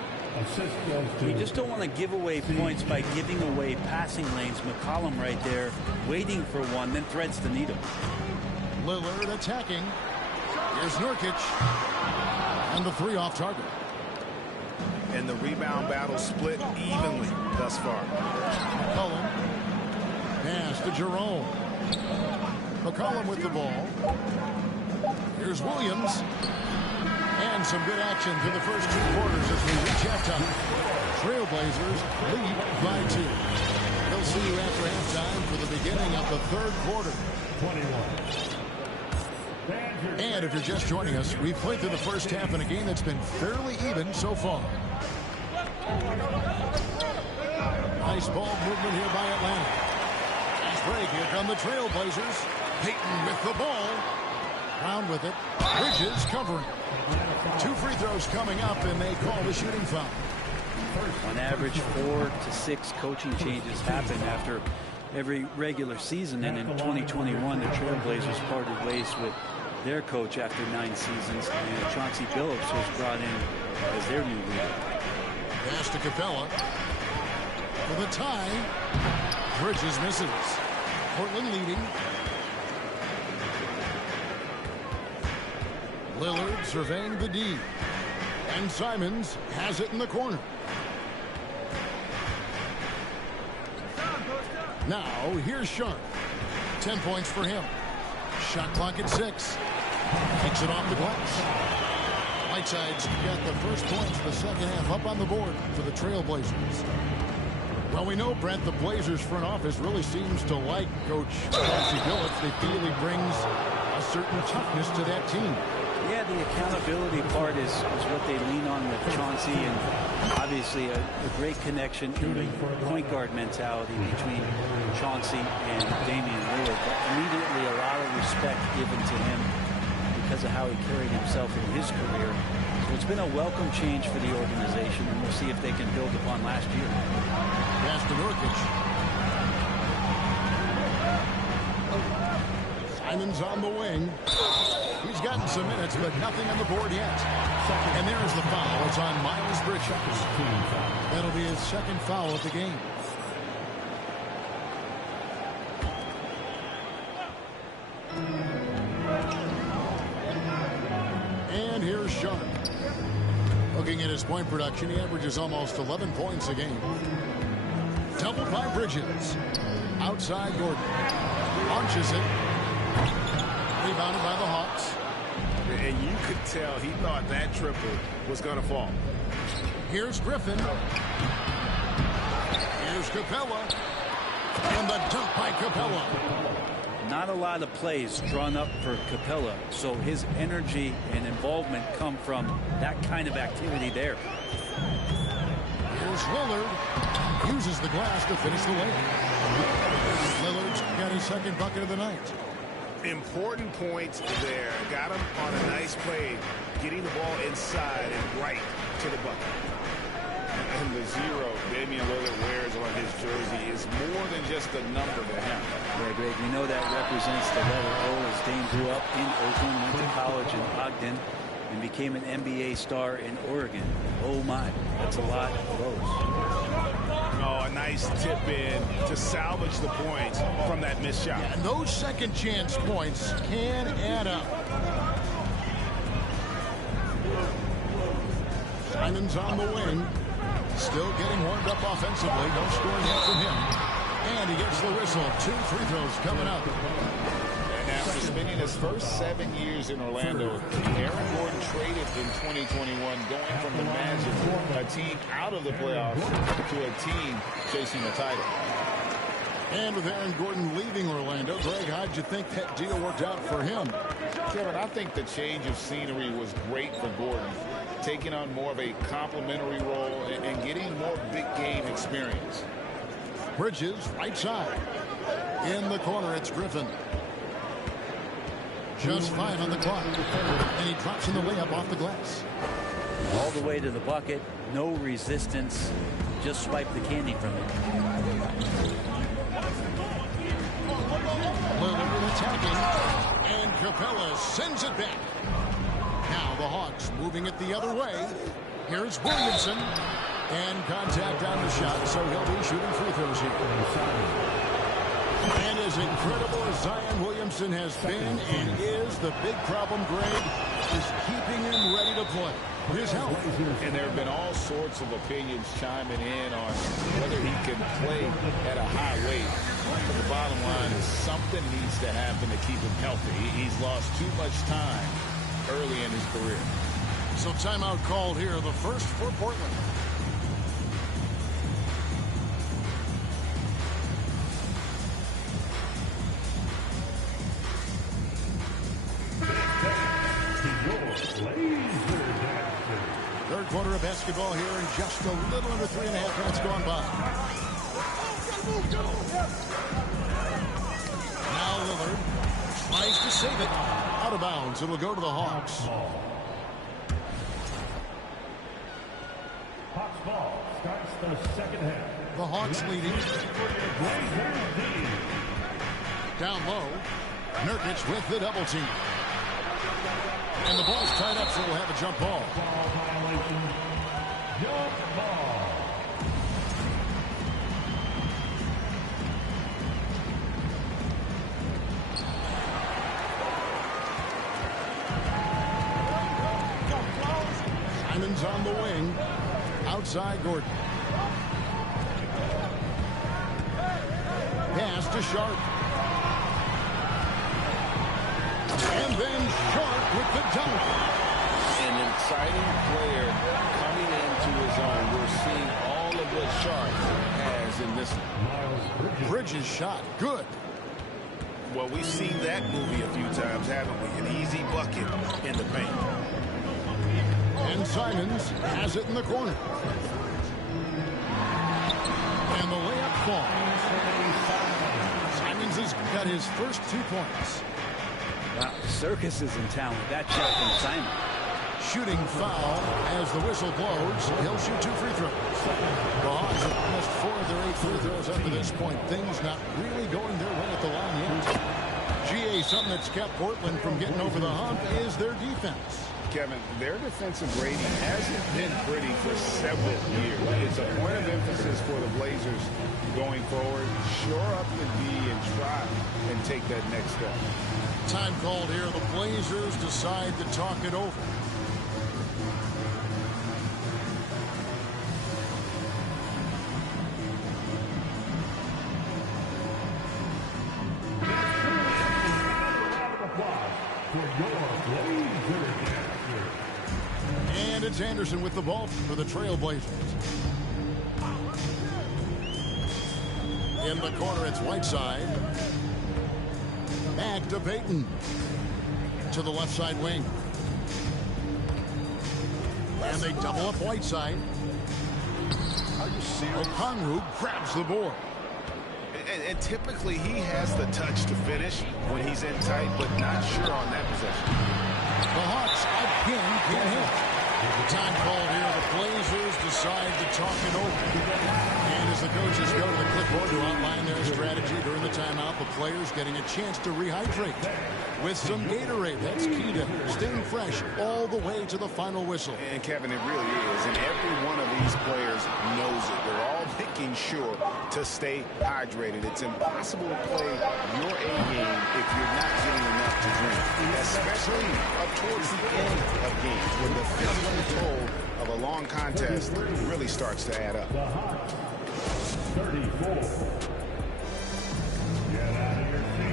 You just don't want to give away points by giving away passing lanes. McCollum right there, waiting for one, then threads the needle. Lillard attacking. Here's Nurkic. And the three off target. And the rebound battle split evenly thus far. McCollum. Pass to Jerome. McCollum with the ball. Here's Williams. And some good action through the first 2 quarters as we reach halftime. Trailblazers lead by 2. We'll see you after halftime for the beginning of the 3rd quarter. 21. And if you're just joining us, we've played through the first half in a game that's been fairly even so far. Nice ball movement here by Atlanta. Nice break. Here come the Trailblazers. Payton with the ball. Brown with it. Bridges covering. 2 free throws coming up, and they call the shooting foul. On average, 4 to 6 coaching changes happen after every regular season, and in 2021, the Trailblazers parted ways with their coach after 9 seasons, and Chauncey Billups was brought in as their new leader. Pass to Capella. For the tie. Bridges misses. Portland leading. Lillard surveying the D. And Simons has it in the corner. Now, here's Sharp. 10 points for him. Shot clock at 6. Takes it off the glass. Whiteside's got the first points of the second half up on the board for the Trailblazers. Well, we know, Brent, the Blazers front office really seems to like Coach Chauncey Billups. They feel he brings a certain toughness to that team. Yeah, the accountability part is what they lean on with Chauncey, and obviously a great connection in the point guard mentality between Chauncey and Damian Lillard. But immediately a lot of respect given to him because of how he carried himself in his career. So it's been a welcome change for the organization, and we'll see if they can build upon last year. Pass to Nurkic. Simons on the wing. He's gotten some minutes, but nothing on the board yet. And there's the foul. It's on Miles Bridges. That'll be his second foul of the game. And here's Sharp. Looking at his point production, he averages almost 11 points a game. Doubled by Bridges. Outside Gordon. Launches it. Rebounded by the Hawks. And you could tell he thought that triple was going to fall. Here's Griffin. Here's Capella. And the dunk by Capella. Not a lot of plays drawn up for Capella, so his energy and involvement come from that kind of activity there. Here's Lillard. Uses the glass to finish the layup. Lillard's got his second bucket of the night. Important points there. Got him on a nice play, getting the ball inside and right to the bucket. And the 0 Damian Lillard wears on his jersey is more than just a number to him. Yeah, Greg, we know that represents the letter O, as Dame grew up in Oakland, went to college in Ogden, and became an NBA star in Oregon. Oh my, that's a lot of O's. Oh, a nice tip in to salvage the points from that missed shot. Yeah, and those second chance points can add up. Simons on the wing. Still getting warmed up offensively. No scoring yet from him. And he gets the whistle. 2 free throws coming up. And after spending his first 7 years in Orlando, Aaron Gordon traded in 2021, going from the Magic, a team out of the playoffs, to a team chasing the title. And with Aaron Gordon leaving Orlando, Greg, how'd you think that deal worked out for him? Kevin, I think the change of scenery was great for Gordon, taking on more of a complimentary role and getting more big game experience. Bridges, right side. In the corner, it's Griffin. Just 5 on the clock. And he drops in the layup off the glass. All the way to the bucket. No resistance. Just swipe the candy from it. Lillard attacking. And Capella sends it back. Now the Hawks moving it the other way. Here's Williamson. And contact on the shot, so he'll be shooting free throws here. And as incredible as Zion Williamson has been and is, the big problem, Greg, is keeping him ready to play. His health. And there have been all sorts of opinions chiming in on whether he can play at a high weight. But the bottom line is something needs to happen to keep him healthy. He's lost too much time early in his career. So timeout called here, the first for Portland. Third quarter of basketball here, and just a little under 3.5 minutes gone by. Now Lillard tries to save it. Out of bounds. It'll go to the Hawks. Hawks ball starts the second half. The Hawks leading. Down low. Nurkic with the double team. And the ball's tied up, so we'll have a jump ball. Ball violation. Jump ball. Simon's on the wing. Outside Gordon. Pass to Sharp. And then Sharp with the dunk. An exciting player coming into his own. We're seeing all of what Sharp has in this one. Bridges shot. Good. Well, we've seen that movie a few times, haven't we? An easy bucket in the paint. And Simons has it in the corner. And the layup falls. Simons has got his first 2 points. Wow, Circus is in town with that shot from Simon. Shooting foul as the whistle blows. He'll shoot 2 free throws. The Hawks have missed 4 of their 8 free throws up to this point. Things not really going their way at the line yet. GA, something that's kept Portland from getting over the hump is their defense. Kevin, their defensive rating hasn't been pretty for several years. It's a point of emphasis for the Blazers going forward. Shore up the D and try and take that next step. Time called here. The Blazers decide to talk it over. And it's Anderson with the ball for the Trailblazers. In the corner, it's Whiteside. Back to Payton. To the left side wing. And they double up Whiteside. Okongwu grabs the board. And typically he has the touch to finish when he's in tight, but not sure on that possession. The Hawks again can't hit. Time called here. The Blazers decide to talk it over. And as the coaches go to the clipboard to outline their strategy during the timeout, the players getting a chance to rehydrate with some Gatorade. That's key to staying fresh all the way to the final whistle. And Kevin, it really is. And every one of these players knows it. They're all making sure to stay hydrated. It's impossible to play your A game if you're not getting enough to drink, especially up towards the end of games when the physical toll of a long contest really starts to add up. 34.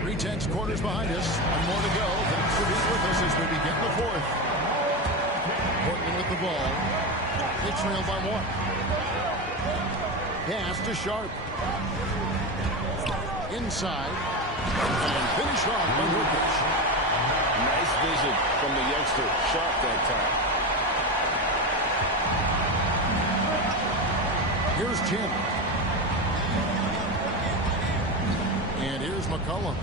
3-10 quarters behind us. One more to go. Thanks for being with us as we begin the fourth. Portland with the ball. They trail by 1. Pass to Sharp. Inside. And finished off by Nurkic. Nice vision from the youngster. Sharp that time. Here's Jim. And here's McCollum.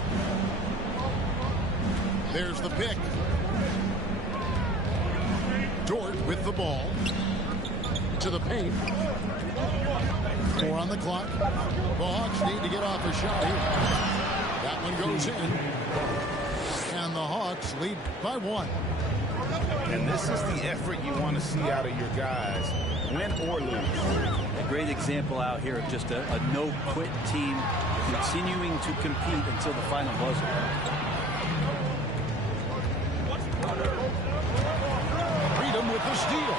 There's the pick. Dort with the ball. To the paint. 4 on the clock. The Hawks need to get off a shot here. That one goes in. And the Hawks lead by 1. And this is the effort you want to see out of your guys, win or lose. A great example out here of just a no-quit team continuing to compete until the final buzzer. Freedom with the steal.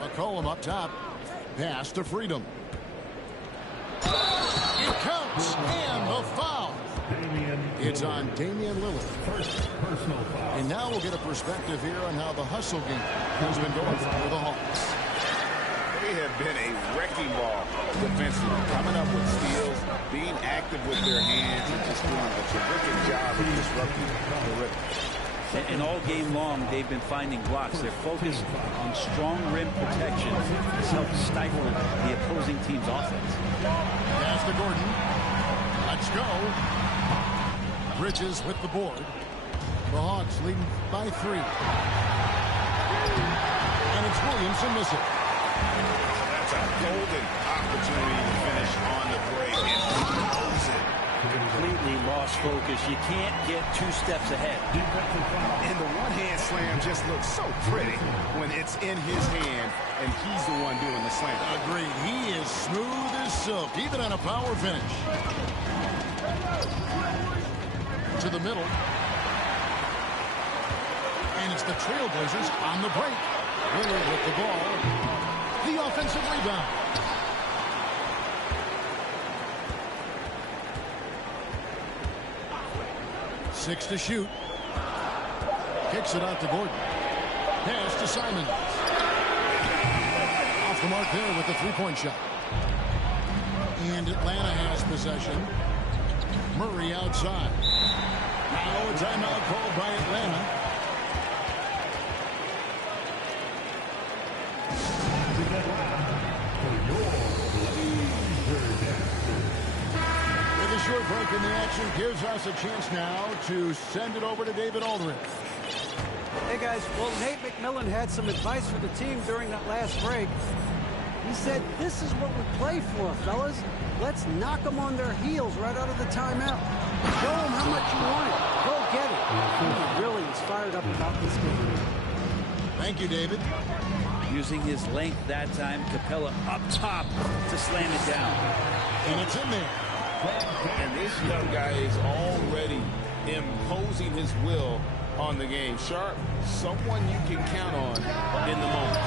McCollum up top. Pass to Freedom. It counts. And the foul. It's on Damian Lillard. First personal foul. And now we'll get a perspective here on how the hustle game has been going for the Hawks. They have been a wrecking ball defensively, coming up with steals, being active with their hands, and just doing a terrific job of disrupting the rhythm. And all game long, they've been finding blocks. Their focus on strong rim protection has helped stifle the opposing team's offense. Pass to Gordon. Let's go. Bridges with the board. The Hawks leading by 3. And it's Williamson missing. That's a golden opportunity to finish on the break and close it. Completely lost focus. You can't get 2 steps ahead. And the one-hand slam just looks so pretty when it's in his hand and he's the one doing the slam. Agreed. He is smooth as silk, even on a power finish. To the middle. And it's the Trailblazers on the break. Lillard with the ball. The offensive rebound. Six to shoot. Kicks it out to Gordon. Pass to Simons. Off the mark there with the three-point shot. And Atlanta has possession. Murray outside. Now a timeout called by Atlanta. With a short break in the action gives us a chance now to send it over to David Aldridge. Hey, guys. Well, Nate McMillan had some advice for the team during that last break. He said, this is what we play for, fellas. Let's knock them on their heels right out of the timeout. Show them how much you want it. Go get it. He really is fired up about this game. Thank you, David. Using his length that time, Capella up top to slam it down. And it's in there. And this young guy is already imposing his will on the game. Sharp, someone you can count on in the moment.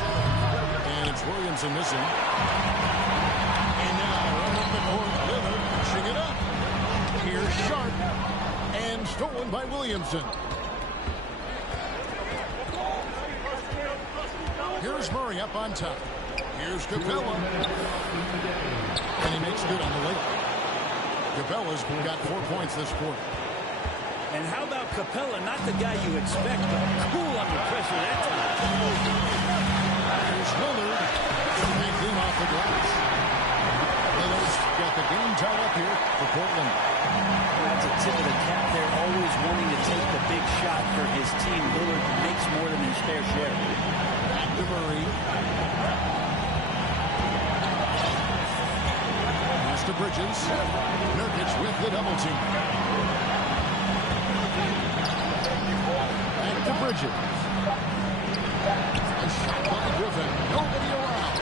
And it's Williamson missing. And now running the court, Lillard pushing it up. Here's Sharp. And stolen by Williamson. Here's Murray up on top. Here's Capella. And he makes good on the layup. Capella's got 4 points this quarter. And how about Capella? Not the guy you expect, but cool under pressure that time. Here's Lillard. Back in off the glass. Lillard's got the game tied up here for Portland. That's a tip of the cap there, always wanting to take the big shot for his team. Lillard makes more than his fair share. Back to Murray. Pass to Bridges. Nurkic with the double team. Back to Bridges. A shot by Griffin. Nobody around.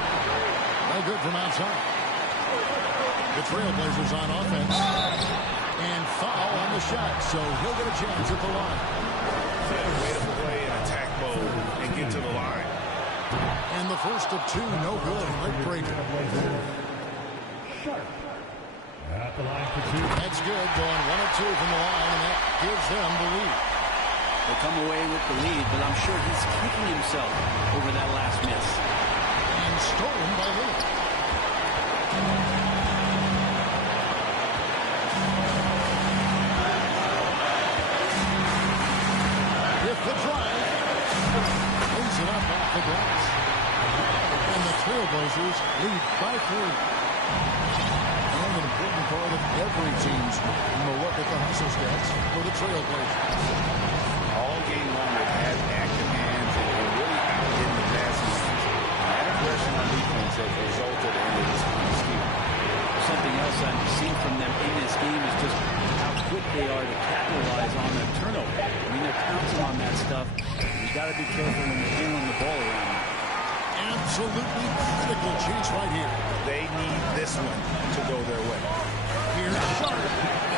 No good from outside. The Trailblazers on offense. And foul on the shot, so he'll get a chance at the line. Way to play in attack mode and get to the line. And the first of 2, no good. Late breaker. Sharp. At the line for 2. That's good. Going 1 of 2 from the line, and that gives them the lead. They come away with the lead, but I'm sure he's kicking himself over that last miss. And stolen by Lillard. With the drive. Lays it up off the glass. And the Trailblazers lead by 3. conquering teams. And we'll look at the hustle stats for the Trailblazers. All game long, they've had active hands and really out in the passing lanes. That aggression on defense has resulted in this scheme. Something else I've seen from them in this game is just how quick they are to capitalize on their turnover. I mean, they're pouncing on that stuff. You got to be careful when you're handling the ball around. Absolutely critical chance right here. They need this one to go their way. Here's Sharp.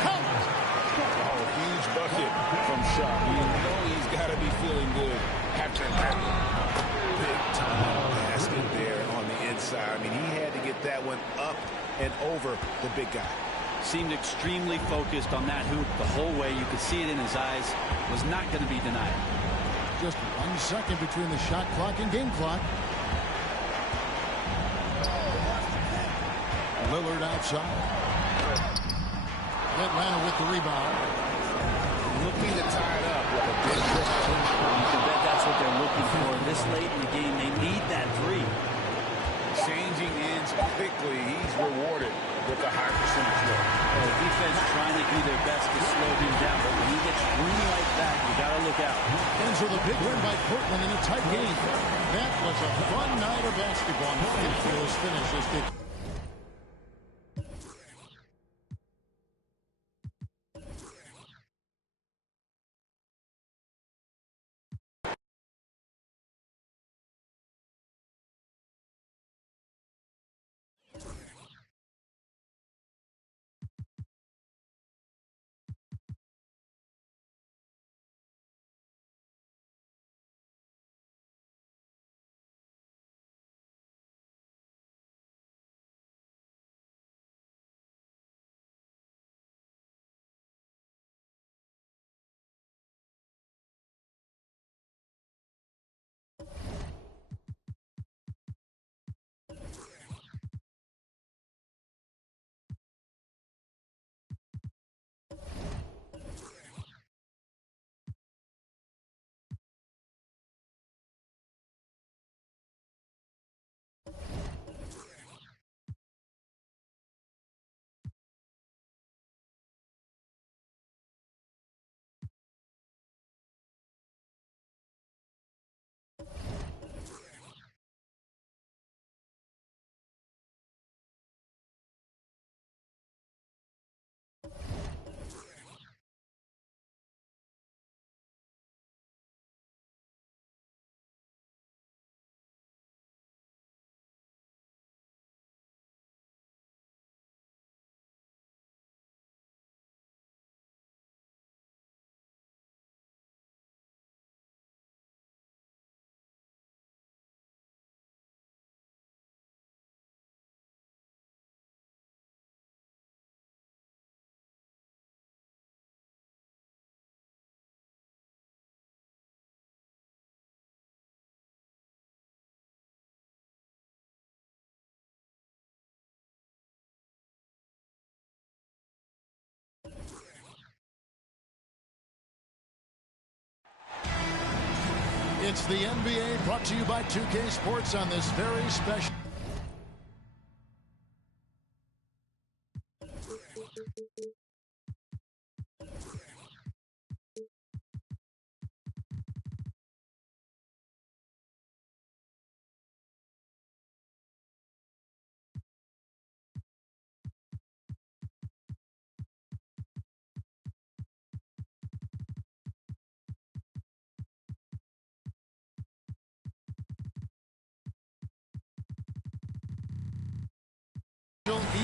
Count. Oh, huge bucket from Sharp. You know he's got to be feeling good after that big time basket there on the inside. I mean, he had to get that one up and over the big guy. Seemed extremely focused on that hoop the whole way. You could see it in his eyes. Was not going to be denied. Just 1 second between the shot clock and game clock. Lillard outside. Atlanta with the rebound. Looking to tie it up with a big triple. You can bet that's what they're looking for. This late in the game, they need that three. Changing ends quickly. He's rewarded with a high percentage look. Defense trying to do their best to slow him down, but when he gets room like that, you got to look out. Ends with a big win by Portland in a tight game. That was a fun night of basketball. Nobody feels finished as they... It's the NBA brought to you by 2K Sports on this very special...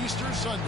Easter Sunday.